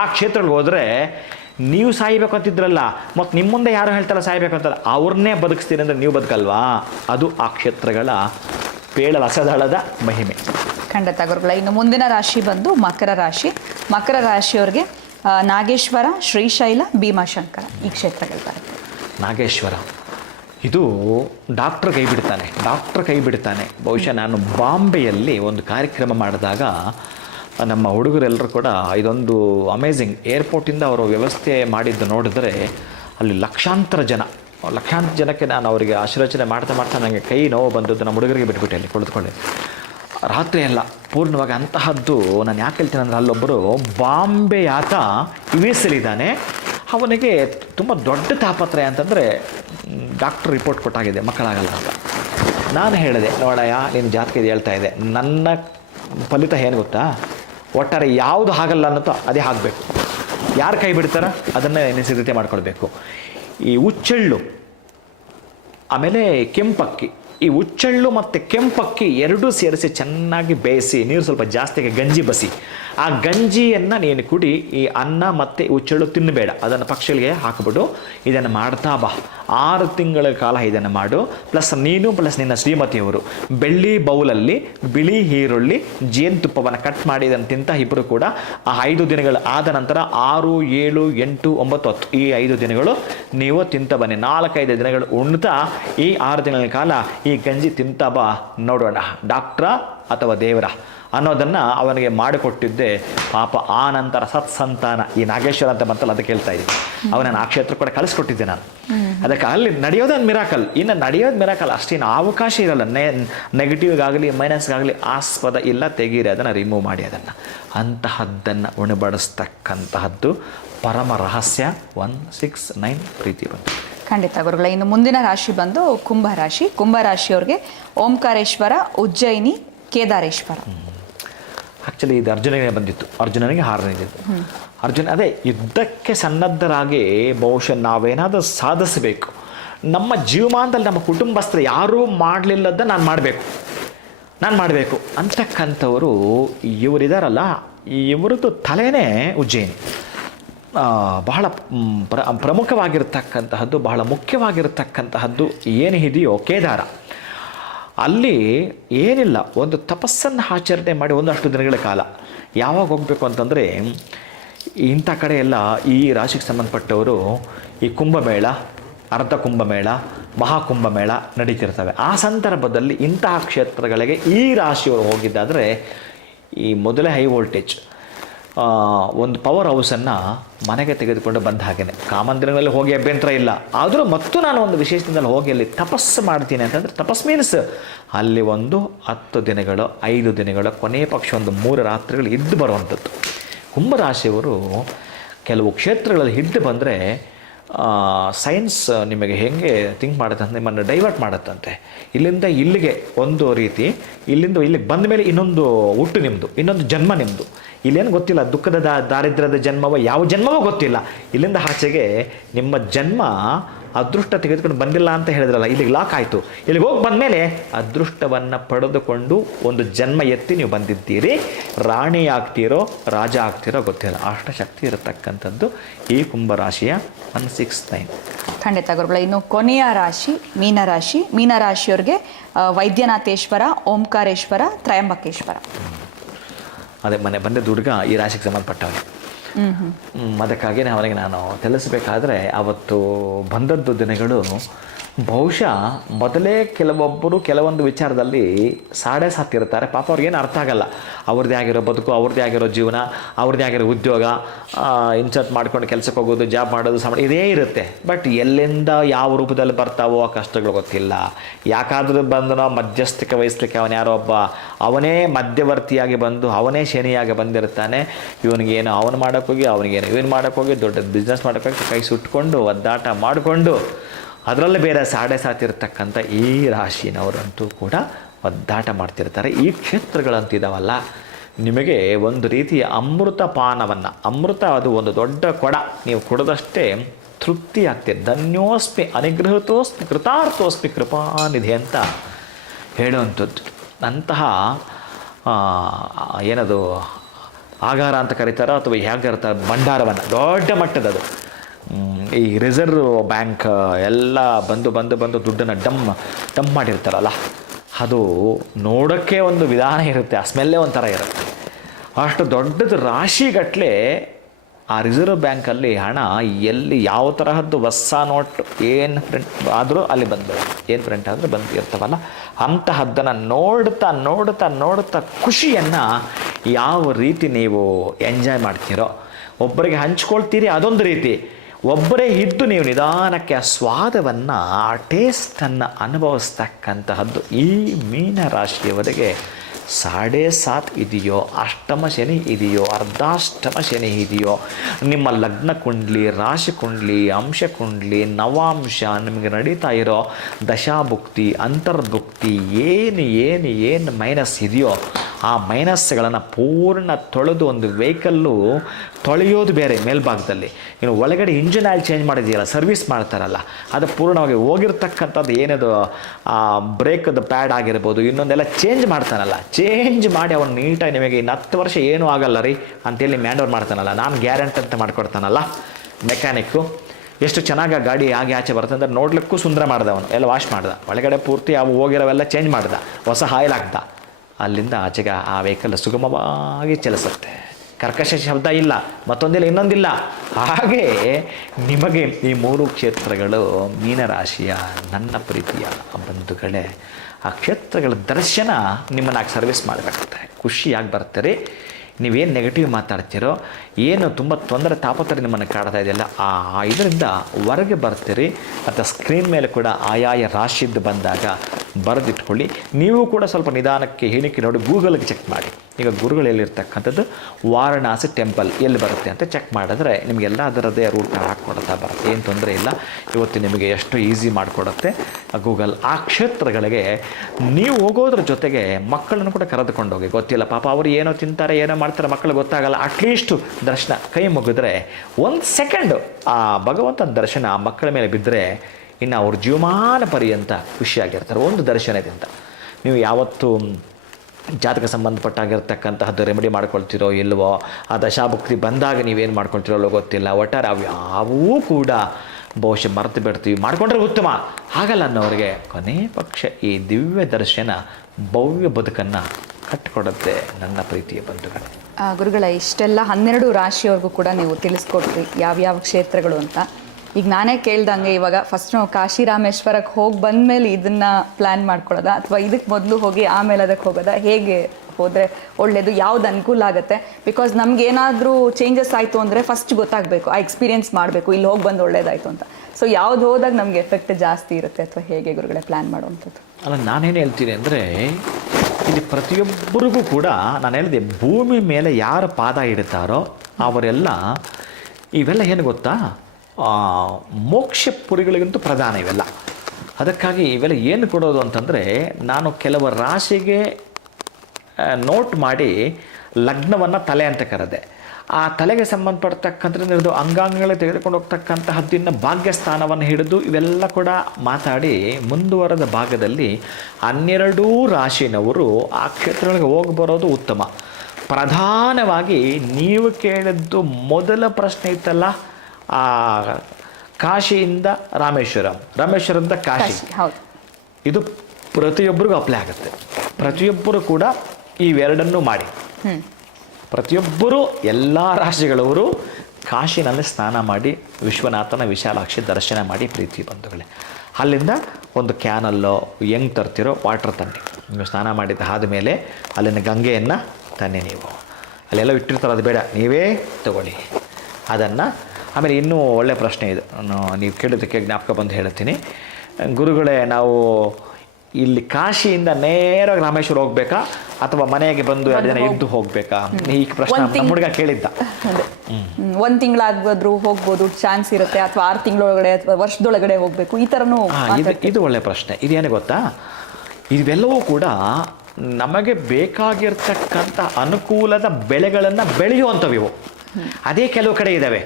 ಆ ಕ್ಷೇತ್ರಗಳಿಗೆ ಹೋದರೆ ನೀವು ಸಾಯ್ಬೇಕು ಅಂತಿದ್ರಲ್ಲ, ಮತ್ತು ನಿಮ್ಮ ಮುಂದೆ ಯಾರು ಹೇಳ್ತಾರಲ್ಲ ಸಾಯ್ಬೇಕು ಅಂತಲ್ಲ, ಅವ್ರನ್ನೇ ಬದುಕಿಸ್ತೀರಿ ಅಂದರೆ ನೀವು ಬದುಕಲ್ವಾ? ಅದು ಆ ಕ್ಷೇತ್ರಗಳ ಪೇಳಲ ಅಸದಳದ ಮಹಿಮೆ. ಖಂಡಿತ ಗುರುಗಳ. ಇನ್ನು ಮುಂದಿನ ರಾಶಿ ಬಂದು ಮಕರ ರಾಶಿ. ಮಕರ ರಾಶಿಯವರಿಗೆ ನಾಗೇಶ್ವರ, ಶ್ರೀಶೈಲ, ಭೀಮಾಶಂಕರ ಈ ಕ್ಷೇತ್ರಗಳು ಬರುತ್ತೆ. ನಾಗೇಶ್ವರ ಇದು ಡಾಕ್ಟ್ರ್ ಕೈ ಬಿಡ್ತಾನೆ. ಬಹುಶಃ ನಾನು ಬಾಂಬೆಯಲ್ಲಿ ಒಂದು ಕಾರ್ಯಕ್ರಮ ಮಾಡಿದಾಗ ನಮ್ಮ ಹುಡುಗರೆಲ್ಲರೂ ಕೂಡ ಇದೊಂದು ಅಮೇಝಿಂಗ್, ಏರ್ಪೋರ್ಟಿಂದ ಅವರು ವ್ಯವಸ್ಥೆ ಮಾಡಿದ್ದು ನೋಡಿದ್ರೆ ಅಲ್ಲಿ ಲಕ್ಷಾಂತರ ಜನಕ್ಕೆ ನಾನು ಅವರಿಗೆ ಆಶೀರ್ವಚನೆ ಮಾಡ್ತಾ ನನಗೆ ಕೈ ನೋವು ಬಂದದ್ದು. ನಮ್ಮ ಹುಡುಗರಿಗೆ ಬಿಟ್ಬಿಟ್ಟೆ ಅಲ್ಲಿ ಕುಳಿತುಕೊಂಡೆ ರಾತ್ರಿ ಎಲ್ಲ ಪೂರ್ಣವಾಗಿ. ಅಂತಹದ್ದು ನಾನು ಯಾಕೆ ಹೇಳ್ತೀನಿ ಅಂದರೆ, ಅಲ್ಲೊಬ್ಬರು ಬಾಂಬೆ ಆತ US-ಅಲ್ಲಿದ್ದಾನೆ. ಅವನಿಗೆ ತುಂಬ ದೊಡ್ಡ ತಾಪತ್ರಯ ಅಂತಂದರೆ ಡಾಕ್ಟ್ರ್ ರಿಪೋರ್ಟ್ ಕೊಟ್ಟಾಗಿದೆ ಮಕ್ಕಳಾಗಲ್ಲ ಅಂತ. ನಾನು ಹೇಳಿದೆ, ನೋಡಯ್ಯ ನೀನು ಜಾತಕ ಇದು ಹೇಳ್ತಾ ಇದೆ, ನನ್ನ ಫಲಿತ ಏನು ಗೊತ್ತಾ, ಒಟ್ಟಾರೆ ಯಾವುದು ಆಗಲ್ಲ ಅನ್ನೋದು ಅದೇ ಆಗಬೇಕು. ಯಾರು ಕೈ ಬಿಡ್ತಾರ ಅದನ್ನೇ ನೀನು ಸಿದ್ಧತೆ ಮಾಡ್ಕೊಳ್ಬೇಕು. ಈ ಹುಚ್ಚೆಳ್ಳು ಆಮೇಲೆ ಕೆಂಪಕ್ಕಿ, ಈ ಹುಚ್ಚೆಳ್ಳು ಮತ್ತು ಕೆಂಪಕ್ಕಿ ಎರಡೂ ಸೇರಿಸಿ ಚೆನ್ನಾಗಿ ಬೇಯಿಸಿ ನೀರು ಸ್ವಲ್ಪ ಜಾಸ್ತಿಗೆ ಗಂಜಿ ಬಸಿ, ಆ ಗಂಜಿಯನ್ನು ನೀನು ಕುಡಿ. ಈ ಅನ್ನ ಮತ್ತು ಹುಚ್ಚೆಳ್ಳು ತಿನ್ನಬೇಡ, ಅದನ್ನು ಪಕ್ಷಿಗಳಿಗೆ ಹಾಕಿಬಿಟ್ಟು ಇದನ್ನು ಮಾಡ್ತಾ ಬಾ. 6 ತಿಂಗಳ ಕಾಲ ಇದನ್ನು ಮಾಡು. ಪ್ಲಸ್ ನೀನು ಪ್ಲಸ್ ನಿನ್ನ ಶ್ರೀಮತಿಯವರು ಬೆಳ್ಳಿ ಬೌಲಲ್ಲಿ ಬಿಳಿ ಈರುಳ್ಳಿ ಜೇನುತುಪ್ಪವನ್ನು ಕಟ್ ಮಾಡಿ ಇದನ್ನು ತಿಂತ ಇಬ್ಬರು ಕೂಡ ಆ 5 ದಿನಗಳು ಆದ ನಂತರ 6, 7, 8, 9, 10 ಈ 5 ದಿನಗಳು ನೀವು ತಿಂತ ಬನ್ನಿ. 4-5 ದಿನಗಳು ಉಣ್ತಾ ಈ 6 ದಿನಗಳ ಕಾಲ ಈ ಗಂಜಿ ತಿಂತ ಬಾ. ನೋಡೋಣ ಡಾಕ್ಟ್ರ ಅಥವಾ ದೇವರ ಅನ್ನೋದನ್ನು ಅವನಿಗೆ ಮಾಡಿಕೊಟ್ಟಿದ್ದೆ. ಪಾಪ ಆ ನಂತರ ಸತ್ಸಂತಾನ ಈ ನಾಗೇಶ್ವರ ಅಂತ ಬಂತಲ್ಲ ಅದಕ್ಕೆ ಹೇಳ್ತಾ ಇದ್ದೀನಿ. ಅವನನ್ನು ಆ ಕ್ಷೇತ್ರ ಕೂಡ ಕಳಿಸ್ಕೊಟ್ಟಿದ್ದೆ ನಾನು. ಅದಕ್ಕೆ ಅಲ್ಲಿ ನಡೆಯೋದೊಂದು ಮಿರಾಕಲ್. ಇನ್ನು ನಡೆಯೋದು ಮಿರಾಕಲ್, ಅಷ್ಟೇನು ಅವಕಾಶ ಇರಲ್ಲ. ನೆಗೆಟಿವ್ಗಾಗಲಿ ಮೈನಸ್ಗಾಗಲಿ ಆಸ್ಪದ ಇಲ್ಲ, ತೆಗೀರಿ ಅದನ್ನು, ರಿಮೂವ್ ಮಾಡಿ ಅದನ್ನು. ಅಂತಹದ್ದನ್ನು ಉಣಬಡಿಸ್ತಕ್ಕಂತಹದ್ದು ಪರಮ ರಹಸ್ಯ. 169 ಪ್ರೀತಿ ಬಂತು. ಖಂಡಿತ ಗುರುಗಳ. ಇನ್ನು ಮುಂದಿನ ರಾಶಿ ಬಂದು ಕುಂಭರಾಶಿ. ಕುಂಭರಾಶಿಯವ್ರಿಗೆ ಓಂಕಾರೇಶ್ವರ, ಉಜ್ಜಯಿನಿ, ಕೇದಾರೇಶ್ವರ. ಆ್ಯಕ್ಚುಲಿ ಇದು ಅರ್ಜುನನಿಗೆ ಬಂದಿತ್ತು, ಅರ್ಜುನನಿಗೆ 6ನೇದು. ಅರ್ಜುನ ಅದೇ ಯುದ್ಧಕ್ಕೆ ಸನ್ನದ್ಧರಾಗಿ ಬಹುಶಃ ನಾವೇನಾದರೂ ಸಾಧಿಸಬೇಕು. ನಮ್ಮ ಜೀವಮಾನದಲ್ಲಿ ನಮ್ಮ ಕುಟುಂಬಸ್ಥರು ಯಾರೂ ಮಾಡಲಿಲ್ಲದ ನಾನು ಮಾಡಬೇಕು ಅಂತಕ್ಕಂಥವರು ಇವರಿದಾರಲ್ಲ, ಇವರದ್ದು ತಲೆನೇ ಉಜ್ಜಯಿನಿ. ಬಹಳ ಪ್ರಮುಖವಾಗಿರ್ತಕ್ಕಂತಹದ್ದು, ಬಹಳ ಮುಖ್ಯವಾಗಿರ್ತಕ್ಕಂತಹದ್ದು ಏನು ಇದೆಯೋ ಕೇದಾರ. ಅಲ್ಲಿ ಏನಿಲ್ಲ, ಒಂದು ತಪಸ್ಸನ್ನು ಆಚರಣೆ ಮಾಡಿ ಒಂದಷ್ಟು ದಿನಗಳ ಕಾಲ. ಯಾವಾಗ ಹೋಗಬೇಕು ಅಂತಂದರೆ, ಇಂಥ ಕಡೆ ಎಲ್ಲ ಈ ರಾಶಿಗೆ ಸಂಬಂಧಪಟ್ಟವರು ಈ ಕುಂಭಮೇಳ, ಅರ್ಧ ಕುಂಭಮೇಳ, ಮಹಾಕುಂಭಮೇಳ ನಡೀತಿರ್ತವೆ. ಆ ಸಂದರ್ಭದಲ್ಲಿ ಇಂತಹ ಕ್ಷೇತ್ರಗಳಿಗೆ ಈ ರಾಶಿಯವರು ಹೋಗಿದ್ದಾದರೆ ಈ ಮೊದಲೇ ಹೈ ವೋಲ್ಟೇಜ್ ಒಂದು ಪವರ್ ಹೌಸನ್ನು ಮನೆಗೆ ತೆಗೆದುಕೊಂಡು ಬಂದ ಹಾಗೆಯೇ. ಕಾಮಂದಿರಗಳಲ್ಲಿ ಹೋಗಿ ಅಭ್ಯಂತರ ಇಲ್ಲ, ಆದರೂ ಮತ್ತು ನಾನು ಒಂದು ವಿಶೇಷದಲ್ಲಿ ಹೋಗಿ ಅಲ್ಲಿ ತಪಸ್ಸು ಮಾಡ್ತೀನಿ ಅಂತಂದರೆ, ತಪಸ್ ಮೀನ್ಸ್ ಅಲ್ಲಿ ಒಂದು 10 ದಿನಗಳು 5 ದಿನಗಳು ಕೊನೆಯ ಪಕ್ಷ ಒಂದು 3 ರಾತ್ರಿಗಳು ಇದ್ದು ಬರುವಂಥದ್ದು. ಕುಂಭರಾಶಿಯವರು ಕೆಲವು ಕ್ಷೇತ್ರಗಳಲ್ಲಿ ಇದ್ದು ಬಂದರೆ ಸೈನ್ಸ್ ನಿಮಗೆ ಹೇಗೆ ಥಿಂಕ್ ಮಾಡುತ್ತೆ ಅಂತ ನಿಮ್ಮನ್ನು ಡೈವರ್ಟ್ ಮಾಡುತ್ತಂತೆ. ಇಲ್ಲಿಂದ ಇಲ್ಲಿಗೆ ಒಂದು ರೀತಿ, ಇಲ್ಲಿಂದ ಇಲ್ಲಿಗೆ ಬಂದ ಮೇಲೆ ಇನ್ನೊಂದು ಹುಟ್ಟು ನಿಮ್ಮದು, ಇನ್ನೊಂದು ಜನ್ಮ ನಿಮ್ಮದು. ಇಲ್ಲೇನು ಗೊತ್ತಿಲ್ಲ, ದುಃಖದ ದಾರಿದ್ರ್ಯದ ಜನ್ಮವೋ ಯಾವ ಜನ್ಮವೋ ಗೊತ್ತಿಲ್ಲ. ಇಲ್ಲಿಂದ ಆಚೆಗೆ ನಿಮ್ಮ ಜನ್ಮ ಅದೃಷ್ಟ ತೆಗೆದುಕೊಂಡು ಬಂದಿಲ್ಲ ಅಂತ ಹೇಳಿದ್ರಲ್ಲ, ಇಲ್ಲಿಗೆ ಲಾಕ್ ಆಯಿತು. ಇಲ್ಲಿಗೆ ಹೋಗಿ ಬಂದಮೇಲೆ ಅದೃಷ್ಟವನ್ನು ಪಡೆದುಕೊಂಡು ಒಂದು ಜನ್ಮ ಎತ್ತಿ ನೀವು ಬಂದಿದ್ದೀರಿ. ರಾಣಿ ಆಗ್ತೀರೋ ರಾಜ ಆಗ್ತೀರೋ ಗೊತ್ತಿಲ್ಲ, ಅಷ್ಟು ಶಕ್ತಿ ಇರತಕ್ಕಂಥದ್ದು ಈ ಕುಂಭರಾಶಿಯ 169. ಖಂಡಿತ ಗುರುಗಳ. ಇನ್ನು ಕೊನೆಯ ರಾಶಿ ಮೀನರಾಶಿ. ಮೀನರಾಶಿಯವ್ರಿಗೆ ವೈದ್ಯನಾಥೇಶ್ವರ, ಓಂಕಾರೇಶ್ವರ, ತ್ರಯಂಬಕೇಶ್ವರ. ಅದೇ ಮನೆ ಬಂದಿದ್ದ ಹುಡುಗ ಈ ರಾಶಿಗೆ ಸಂಬಂಧಪಟ್ಟವನು. ಅದಕ್ಕಾಗಿ ಅವನಿಗೆ ನಾನು ತಿಳಿಸ್ಬೇಕಾದ್ರೆ ಅವತ್ತು ಬಂದದ್ದು ದಿನಗಳು ಬಹುಶಃ ಮೊದಲೇ ಕೆಲವೊಬ್ಬರು ಕೆಲವೊಂದು ವಿಚಾರದಲ್ಲಿ ಸಾಡೆ ಸಾತಿರ್ತಾರೆ. ಪಾಪ ಅವ್ರಿಗೇನು ಅರ್ಥ ಆಗಲ್ಲ. ಅವ್ರದ್ದೇ ಆಗಿರೋ ಬದುಕು, ಅವ್ರದ್ದೇ ಆಗಿರೋ ಜೀವನ, ಅವ್ರದ್ದೇ ಆಗಿರೋ ಉದ್ಯೋಗ, ಇನ್ಸರ್ಟ್ ಮಾಡ್ಕೊಂಡು ಕೆಲಸಕ್ಕೆ ಹೋಗೋದು, ಜಾಬ್ ಮಾಡೋದು, ಇದೇ ಇರುತ್ತೆ. ಬಟ್ ಎಲ್ಲಿಂದ ಯಾವ ರೂಪದಲ್ಲಿ ಬರ್ತಾವೋ ಆ ಕಷ್ಟಗಳು ಗೊತ್ತಿಲ್ಲ. ಯಾಕಾದರೂ ಬಂದನೋ ಮಧ್ಯಸ್ಥಿಕೆ ವಹಿಸ್ಲಿಕ್ಕೆ ಅವನು ಯಾರೋ ಒಬ್ಬ ಅವನೇ ಮಧ್ಯವರ್ತಿಯಾಗಿ ಬಂದು ಅವನೇ ಶನಿಯಾಗಿ ಬಂದಿರ್ತಾನೆ. ಇವನಿಗೇನು ಅವನು ಮಾಡೋಕ್ಕೋಗಿ, ಅವನಿಗೇನು ಇವನು ಮಾಡೋಕ್ಕೋಗಿ, ದೊಡ್ಡ ಬಿಸ್ನೆಸ್ ಮಾಡೋಕ್ಕೋಗಿ ಕೈ ಸುಟ್ಕೊಂಡು ಒದ್ದಾಟ ಮಾಡಿಕೊಂಡು ಅದರಲ್ಲಿ ಬೇರೆ ಸಾಡೆ ಸಾತಿರ್ತಕ್ಕಂಥ ಈ ರಾಶಿನವರಂತೂ ಕೂಡ ಒದ್ದಾಟ ಮಾಡ್ತಿರ್ತಾರೆ. ಈ ಕ್ಷೇತ್ರಗಳಂತಿದಾವಲ್ಲ, ನಿಮಗೆ ಒಂದು ರೀತಿಯ ಅಮೃತ ಪಾನವನ್ನು, ಅಮೃತ ಅದು ಒಂದು ದೊಡ್ಡ ಕೊಡ, ನೀವು ಕುಡಿದಷ್ಟೇ ತೃಪ್ತಿ ಆಗ್ತೀರಿ. ಧನ್ಯೋಸ್ಮಿ ಅನಿಗೃಹತೋಸ್ಮಿ ಕೃತಾರ್ಥೋಸ್ಮಿ ಕೃಪಾನಿಧಿ ಅಂತ ಹೇಳುವಂಥದ್ದು. ಅಂತಹ ಏನದು ಆಗಾರ ಅಂತ ಕರೀತಾರೋ ಅಥವಾ ಹೇಗೆ ಇರ್ತಾರೆ, ಭಂಡಾರವನ್ನು ದೊಡ್ಡ ಮಟ್ಟದದು. ಈ ರಿಸರ್ವ್ ಬ್ಯಾಂಕ್ ಎಲ್ಲ ಬಂದು ದುಡ್ಡನ್ನು ಡಂಪ್ ಮಾಡಿರ್ತಾರಲ್ಲ, ಅದು ನೋಡೋಕ್ಕೆ ಒಂದು ವಿಧಾನ ಇರುತ್ತೆ, ಆ ಸ್ಮೆಲ್ಲೇ ಒಂಥರ ಇರುತ್ತೆ. ಅಷ್ಟು ದೊಡ್ಡದು ರಾಶಿಗಟ್ಟಲೆ ಆ ರಿಸರ್ವ್ ಬ್ಯಾಂಕಲ್ಲಿ ಹಣ ಎಲ್ಲಿ ಯಾವ ತರಹದ್ದು ಹೊಸ ನೋಟ್ ಏನು ಪ್ರಿಂಟ್ ಆದರೂ ಅಲ್ಲಿ ಬಂದ್ಬಿಡುತ್ತೆ, ಏನು ಪ್ರಿಂಟ್ ಆದರೂ ಬಂದು ಇರ್ತವಲ್ಲ, ಅಂತಹದ್ದನ್ನು ನೋಡ್ತಾ ಖುಷಿಯನ್ನು ಯಾವ ರೀತಿ ನೀವು ಎಂಜಾಯ್ ಮಾಡ್ತೀರೋ, ಒಬ್ಬರಿಗೆ ಹಂಚ್ಕೊಳ್ತೀರಿ ಅದೊಂದು ರೀತಿ, ಒಬ್ಬರೇ ಇದ್ದು ನೀವು ನಿಧಾನಕ್ಕೆ ಆ ಸ್ವಾದವನ್ನು, ಆ ಟೇಸ್ಟನ್ನು ಅನುಭವಿಸ್ತಕ್ಕಂತಹದ್ದು ಈ ಮೀನರಾಶಿಯವರೆಗೆ 7.5 ಇದೆಯೋ, ಅಷ್ಟಮ ಶನಿ ಇದೆಯೋ, ಅರ್ಧಾಷ್ಟಮ ಶನಿ ಇದೆಯೋ, ನಿಮ್ಮ ಲಗ್ನ ಕುಂಡ್ಲಿ, ರಾಶಿ ಕುಂಡ್ಲಿ, ಅಂಶ ಕುಂಡ್ಲಿ, ನವಾಂಶ, ನಿಮಗೆ ನಡೀತಾ ಇರೋ ದಶಾಭುಕ್ತಿ, ಅಂತರ್ಭುಕ್ತಿ ಏನು ಮೈನಸ್ ಇದೆಯೋ ಆ ಮೈನಸ್ಗಳನ್ನು ಪೂರ್ಣ ತೊಳೆದು ಒಂದು ವೆಹಿಕಲ್ಲು ತೊಳೆಯೋದು ಬೇರೆ ಮೇಲ್ಭಾಗದಲ್ಲಿ, ಇನ್ನು ಒಳಗಡೆ ಇಂಜಿನ್ ಆಯಿಲ್ ಚೇಂಜ್ ಮಾಡಿದೆಯಲ್ಲ, ಸರ್ವಿಸ್ ಮಾಡ್ತಾರಲ್ಲ, ಅದು ಪೂರ್ಣವಾಗಿ ಹೋಗಿರ್ತಕ್ಕಂಥದ್ದು ಏನದು ಬ್ರೇಕದು ಪ್ಯಾಡ್ ಆಗಿರ್ಬೋದು, ಇನ್ನೊಂದೆಲ್ಲ ಚೇಂಜ್ ಮಾಡ್ತಾನಲ್ಲ, ಚೇಂಜ್ ಮಾಡಿ ಅವನು ನೀಟಾಗಿ ನಿಮಗೆ ಇನ್ನು 10 ವರ್ಷ ಏನೂ ಆಗಲ್ಲ ರೀ ಅಂತೇಳಿ ಮ್ಯಾಂಡ್ ಓವರ್ ಮಾಡ್ತಾನಲ್ಲ, ನಾನು ಗ್ಯಾರಂಟಿ ಅಂತ ಮಾಡ್ಕೊಡ್ತಾನಲ್ಲ ಮೆಕ್ಯಾನಿಕ್ಕು. ಎಷ್ಟು ಚೆನ್ನಾಗಿ ಆ ಗಾಡಿ ಆಗಿ ಆಚೆ ಬರುತ್ತೆ ಅಂದರೆ ನೋಡ್ಲಿಕ್ಕೂ ಸುಂದರ ಮಾಡ್ದವನು, ಎಲ್ಲ ವಾಶ್ ಮಾಡ್ದ, ಒಳಗಡೆ ಪೂರ್ತಿ ಅವು ಹೋಗಿರೋವೆಲ್ಲ ಚೇಂಜ್ ಮಾಡ್ದ, ಹೊಸ ಆಯಿಲ್ ಹಾಕ್ದ, ಅಲ್ಲಿಂದ ಆಚೆಗೆ ಆ ವೆಹಿಕಲ್ ಸುಗಮವಾಗಿ ಚಲಿಸುತ್ತೆ, ಕರ್ಕಶ ಶಬ್ದ ಇಲ್ಲ, ಮತ್ತೊಂದಿಲ್ಲ ಇನ್ನೊಂದಿಲ್ಲ. ಹಾಗೆ ನಿಮಗೆ ಈ 3 ಕ್ಷೇತ್ರಗಳು ಮೀನರಾಶಿಯ ನನ್ನ ಪ್ರೀತಿಯ ಬಂಧುಗಳೇ, ಆ ಕ್ಷೇತ್ರಗಳ ದರ್ಶನ ನಿಮ್ಮನ್ನು ಸರ್ವಿಸ್ ಮಾಡಬೇಕಾಗುತ್ತೆ, ಖುಷಿಯಾಗಿ ಬರ್ತೀರಿ. ನೀವೇನು ನೆಗೆಟಿವ್ ಮಾತಾಡ್ತೀರೋ, ಏನು ತುಂಬ ತೊಂದರೆ ತಾಪತ್ರೆ ನಿಮ್ಮನ್ನು ಕಾಡ್ತಾ ಇದೆಯಲ್ಲ, ಆ ಇದರಿಂದ ಹೊರಗೆ ಬರ್ತೀರಿ. ಮತ್ತು ಸ್ಕ್ರೀನ್ ಮೇಲೆ ಕೂಡ ಆಯಾಯ ರಾಶಿದ್ದು ಬಂದಾಗ ಬರೆದಿಟ್ಕೊಳ್ಳಿ. ನೀವು ಕೂಡ ಸ್ವಲ್ಪ ನಿಧಾನಕ್ಕೆ ಹೇಳಿಕೆ ನೋಡಿ ಗೂಗಲ್ಗೆ ಚೆಕ್ ಮಾಡಿ. ಈಗ ಗುರುಗಳು ಎಲ್ಲಿರ್ತಕ್ಕಂಥದ್ದು ವಾರಣಾಸಿ ಟೆಂಪಲ್ ಎಲ್ಲಿ ಬರುತ್ತೆ ಅಂತ ಚೆಕ್ ಮಾಡಿದ್ರೆ ನಿಮಗೆಲ್ಲ ಅದರದ್ದೇ ರೂಟ್ ಹಾಕ್ಕೊಡ್ತಾ ಬರುತ್ತೆ, ಏನು ತೊಂದರೆ ಇಲ್ಲ. ಇವತ್ತು ನಿಮಗೆ ಎಷ್ಟು ಈಸಿ ಮಾಡಿಕೊಡುತ್ತೆ ಗೂಗಲ್. ಆ ಕ್ಷೇತ್ರಗಳಿಗೆ ನೀವು ಹೋಗೋದ್ರ ಜೊತೆಗೆ ಮಕ್ಕಳನ್ನು ಕೂಡ ಕರೆದುಕೊಂಡು ಹೋಗಿ. ಗೊತ್ತಿಲ್ಲ ಪಾಪ ಅವರು ಏನೋ ತಿಂತಾರೆ, ಏನೋ ಮಾಡ್ತಾರೆ, ಮಕ್ಕಳು ಗೊತ್ತಾಗಲ್ಲ. ಅಟ್ಲೀಸ್ಟು ದರ್ಶನ ಕೈ ಮುಗಿದ್ರೆ 1 ಸೆಕೆಂಡು ಆ ಭಗವಂತನ ದರ್ಶನ ಆ ಮಕ್ಕಳ ಮೇಲೆ ಬಿದ್ದರೆ ಇನ್ನು ಅವ್ರ ಜೀವಮಾನ ಪರ್ಯಂತ ಖುಷಿಯಾಗಿರ್ತಾರೆ ಒಂದು ದರ್ಶನದಿಂದ. ನೀವು ಯಾವತ್ತು ಜಾತಕ ಸಂಬಂಧಪಟ್ಟಾಗಿರ್ತಕ್ಕಂತಹದ್ದು ರೆಮಿಡಿ ಮಾಡ್ಕೊಳ್ತಿರೋ ಇಲ್ವೋ, ಆ ದಶಾಭುಕ್ತಿ ಬಂದಾಗ ನೀವೇನು ಮಾಡ್ಕೊಳ್ತಿರೋ ಅಲ್ಲೋ ಗೊತ್ತಿಲ್ಲ. ಒಟ್ಟಾರೆ ಅವು ಯಾವೂ ಕೂಡ ಬಹುಶಃ ಮರೆತು ಬಿಡ್ತೀವಿ, ಮಾಡಿಕೊಂಡ್ರೆ ಉತ್ತಮ. ಹಾಗಲ್ಲ ಅನ್ನೋರಿಗೆ ಕೊನೆ ಪಕ್ಷ ಈ ದಿವ್ಯ ದರ್ಶನ ಭವ್ಯ ಬದುಕನ್ನು ಕಟ್ಟಿಕೊಡುತ್ತೆ ನನ್ನ ಪ್ರೀತಿಯ ಬಂಧುಗಳೇ. ಗುರುಗಳ ಇಷ್ಟೆಲ್ಲ 12 ರಾಶಿಯವ್ರಿಗೂ ಕೂಡ ನೀವು ತಿಳಿಸ್ಕೊಟ್ರಿ ಯಾವ್ಯಾವ ಕ್ಷೇತ್ರಗಳು ಅಂತ. ಈಗ ನಾನೇ ಕೇಳ್ದಂಗೆ ಇವಾಗ ಫಸ್ಟ್ ನಾವು ಕಾಶಿ ರಾಮೇಶ್ವರಕ್ಕೆ ಹೋಗಿ ಬಂದಮೇಲೆ ಇದನ್ನು ಪ್ಲ್ಯಾನ್ ಮಾಡ್ಕೊಳ್ಳೋದಾ, ಅಥವಾ ಇದಕ್ಕೆ ಮೊದಲು ಹೋಗಿ ಆಮೇಲೆ ಅದಕ್ಕೆ ಹೋಗೋದಾ, ಹೇಗೆ ಹೋದರೆ ಒಳ್ಳೆಯದು, ಯಾವ್ದು ಅನುಕೂಲ ಆಗುತ್ತೆ? ಬಿಕಾಸ್ ನಮ್ಗೆ ಏನಾದರೂ ಚೇಂಜಸ್ ಆಯಿತು ಅಂದರೆ ಫಸ್ಟ್ ಗೊತ್ತಾಗಬೇಕು, ಆ ಎಕ್ಸ್ಪೀರಿಯೆನ್ಸ್ ಮಾಡಬೇಕು, ಇಲ್ಲಿ ಹೋಗಿ ಬಂದು ಒಳ್ಳೇದಾಯಿತು ಅಂತ. ಸೊ ಯಾವ್ದು ಹೋದಾಗ ನಮಗೆ ಎಫೆಕ್ಟ್ ಜಾಸ್ತಿ ಇರುತ್ತೆ, ಅಥವಾ ಹೇಗೆ ಗುರುಗಳೇ ಪ್ಲ್ಯಾನ್ ಮಾಡುವಂಥದ್ದು? ಅಲ್ಲ, ನಾನೇನು ಹೇಳ್ತೀನಿ ಅಂದರೆ ಇಲ್ಲಿ ಪ್ರತಿಯೊಬ್ಬರಿಗೂ ಕೂಡ ನಾನು ಹೇಳಿದೆ, ಭೂಮಿ ಮೇಲೆ ಯಾರು ಪಾದ ಇಡ್ತಾರೋ ಅವರೆಲ್ಲ ಇವೆಲ್ಲ ಏನು ಗೊತ್ತಾ, ಮೋಕ್ಷಪುರಿಗಳಿಗಂತೂ ಪ್ರಧಾನ ಇವೆಲ್ಲ. ಅದಕ್ಕಾಗಿ ಇವೆಲ್ಲ ಏನು ಕೊಡೋದು ಅಂತಂದರೆ, ನಾನು ಕೆಲವು ರಾಶಿಗೆ ನೋಟ್ ಮಾಡಿ ಲಗ್ನವನ್ನು ತಲೆ ಅಂತ ಕರೆದೆ. ಆ ತಲೆಗೆ ಸಂಬಂಧಪಡ್ತಕ್ಕಂಥದ್ದು ಅಂಗಾಂಗಗಳೇ ತೆಗೆದುಕೊಂಡು ಹೋಗ್ತಕ್ಕಂತಹದ್ದನ್ನು ಭಾಗ್ಯಸ್ಥಾನವನ್ನು ಹಿಡಿದು ಇವೆಲ್ಲ ಕೂಡ ಮಾತಾಡಿ ಮುಂದುವರೆದ ಭಾಗದಲ್ಲಿ 12 ರಾಶಿನವರು ಆ ಕ್ಷೇತ್ರಗಳಿಗೆ ಹೋಗಿ ಬರೋದು ಉತ್ತಮ. ಪ್ರಧಾನವಾಗಿ ನೀವು ಕೇಳಿದ್ದು ಮೊದಲ ಪ್ರಶ್ನೆ ಇತ್ತಲ್ಲ, ಕಾಶಿಯಿಂದ ರಾಮೇಶ್ವರಂ, ರಾಮೇಶ್ವರದಿಂದ ಕಾಶಿ, ಇದು ಪ್ರತಿಯೊಬ್ಬರಿಗೂ ಅಪ್ಲೈ ಆಗುತ್ತೆ. ಪ್ರತಿಯೊಬ್ಬರು ಕೂಡ ಇವೆರಡನ್ನೂ ಮಾಡಿ. ಪ್ರತಿಯೊಬ್ಬರು ಎಲ್ಲ ರಾಶಿಗಳವರು ಕಾಶಿನಲ್ಲಿ ಸ್ನಾನ ಮಾಡಿ ವಿಶ್ವನಾಥನ ವಿಶಾಲಾಕ್ಷಿ ದರ್ಶನ ಮಾಡಿ ಪ್ರೀತಿ ಬಂಧುಗಳೇ. ಅಲ್ಲಿಂದ ಒಂದು ಕ್ಯಾನಲ್ಲೋ ಹೆಂಗೆ ತರ್ತಿರೋ ವಾಟ್ರ್ ತನ್ನಿ. ನೀವು ಸ್ನಾನ ಮಾಡಿದ ಆದಮೇಲೆ ಅಲ್ಲಿನ ಗಂಗೆಯನ್ನು ತನ್ನಿ. ನೀವು ಅಲ್ಲೆಲ್ಲ ಇಟ್ಟಿರ್ತಾರೆ, ಅದು ಬೇಡ, ನೀವೇ ತಗೊಳ್ಳಿ ಅದನ್ನು. ಆಮೇಲೆ ಇನ್ನೂ ಒಳ್ಳೆಯ ಪ್ರಶ್ನೆ ಇದು, ನೀವು ಕೇಳೋದಕ್ಕೆ ಜ್ಞಾಪಕ ಬಂದು ಹೇಳ್ತೀನಿ. ಗುರುಗಳೇ, ನಾವು ಇಲ್ಲಿ ಕಾಶಿಯಿಂದ ನೇರವಾಗಿ ರಾಮೇಶ್ವರ ಹೋಗ್ಬೇಕಾ ಅಥವಾ ಮನೆಗೆ ಬಂದು 2 ದಿನ ಇದ್ದು ಹೋಗ್ಬೇಕಾ? ಈ ಪ್ರಶ್ನೆ ನಮ್ಮ ಹುಡುಗ ಕೇಳಿದ್ದ. 1 ತಿಂಗಳಾಗ್ಬೋದ್ರು ಹೋಗ್ಬೋದು, ಚಾನ್ಸ್ ಇರುತ್ತೆ, ಅಥವಾ 6 ತಿಂಗಳೊಳಗಡೆ ಅಥವಾ ವರ್ಷದೊಳಗಡೆ ಹೋಗ್ಬೇಕು, ಈ ಥರನೂ. ಇದು ಒಳ್ಳೆ ಪ್ರಶ್ನೆ. ಇದೇನು ಗೊತ್ತಾ, ಇವೆಲ್ಲವೂ ಕೂಡ ನಮಗೆ ಬೇಕಾಗಿರ್ತಕ್ಕಂಥ ಅನುಕೂಲದ ಬೆಳೆಗಳನ್ನು ಬೆಳೆಯುವಂಥವು ಇವು. ಅದೇ ಕೆಲವು ಕಡೆ ಇದ್ದಾವೆ.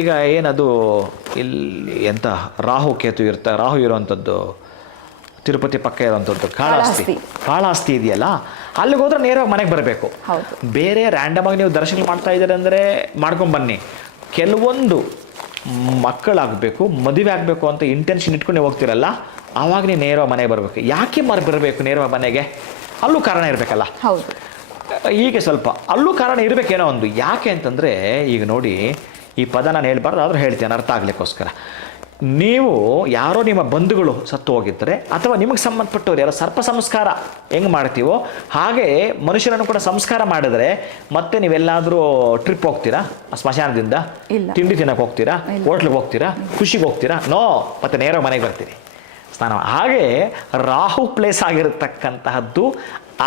ಈಗ ಏನದು ಇಲ್ಲಿ ಎಂಥ ರಾಹು ಇರುವಂಥದ್ದು, ತಿರುಪತಿ ಪಕ್ಕ ಇರುವಂಥದ್ದು ಕಾಳಹಸ್ತಿ ಇದೆಯಲ್ಲ, ಅಲ್ಲಿಗೆ ಹೋದ್ರೆ ನೇರವಾಗಿ ಮನೆಗೆ ಬರಬೇಕು. ಬೇರೆ ರ್ಯಾಂಡಮ್ ಆಗಿ ನೀವು ದರ್ಶನ ಮಾಡ್ತಾ ಇದ್ದೀರ ಅಂದರೆ ಮಾಡ್ಕೊಂಡು ಬನ್ನಿ. ಕೆಲವೊಂದು ಮಕ್ಕಳಾಗಬೇಕು, ಮದುವೆ ಆಗಬೇಕು ಅಂತ ಇಂಟೆನ್ಷನ್ ಇಟ್ಕೊಂಡು ನೀವು ಹೋಗ್ತಿರಲ್ಲ, ಆವಾಗ ನೀವು ನೇರವಾಗಿ ಮನೆಗೆ ಬರಬೇಕು. ಯಾಕೆ ಬರಬೇಕು ನೇರವಾಗಿ ಮನೆಗೆ? ಅಲ್ಲೂ ಕಾರಣ ಇರಬೇಕಲ್ಲ. ಹೀಗೆ ಸ್ವಲ್ಪ ಅಲ್ಲೂ ಕಾರಣ ಇರಬೇಕೇನೋ ಒಂದು. ಯಾಕೆ ಅಂತಂದರೆ, ಈಗ ನೋಡಿ, ಈ ಪದ ನಾನು ಹೇಳ್ಬಾರ್ದು, ಆದರೂ ಹೇಳ್ತೇನೆ ಅರ್ಥ ಆಗಲಿಕ್ಕೋಸ್ಕರ. ನೀವು ಯಾರೋ ನಿಮ್ಮ ಬಂಧುಗಳು ಸತ್ತು ಹೋಗಿದ್ದರೆ ಅಥವಾ ನಿಮಗೆ ಸಂಬಂಧಪಟ್ಟವ್ರು ಯಾರೋ ಸರ್ಪ ಸಂಸ್ಕಾರ ಹೆಂಗೆ ಮಾಡ್ತೀವೋ ಹಾಗೆ ಮನುಷ್ಯರನ್ನು ಕೂಡ ಸಂಸ್ಕಾರ ಮಾಡಿದ್ರೆ ಮತ್ತೆ ನೀವೆಲ್ಲಾದರೂ ಟ್ರಿಪ್ ಹೋಗ್ತೀರಾ? ಸ್ಮಶಾನದಿಂದ ತಿಂಡಿ ತಿನ್ನಕ್ಕೆ ಹೋಗ್ತೀರಾ? ಹೋಟ್ಲಿಗೆ ಹೋಗ್ತೀರಾ? ಖುಷಿಗೆ ಹೋಗ್ತೀರಾ? ನೋ, ಮತ್ತೆ ನೇರ ಮನೆಗೆ ಬರ್ತೀರಿ ಸ್ನಾನ. ಹಾಗೆ ರಾಹು ಪ್ಲೇಸ್ ಆಗಿರತಕ್ಕಂತಹದ್ದು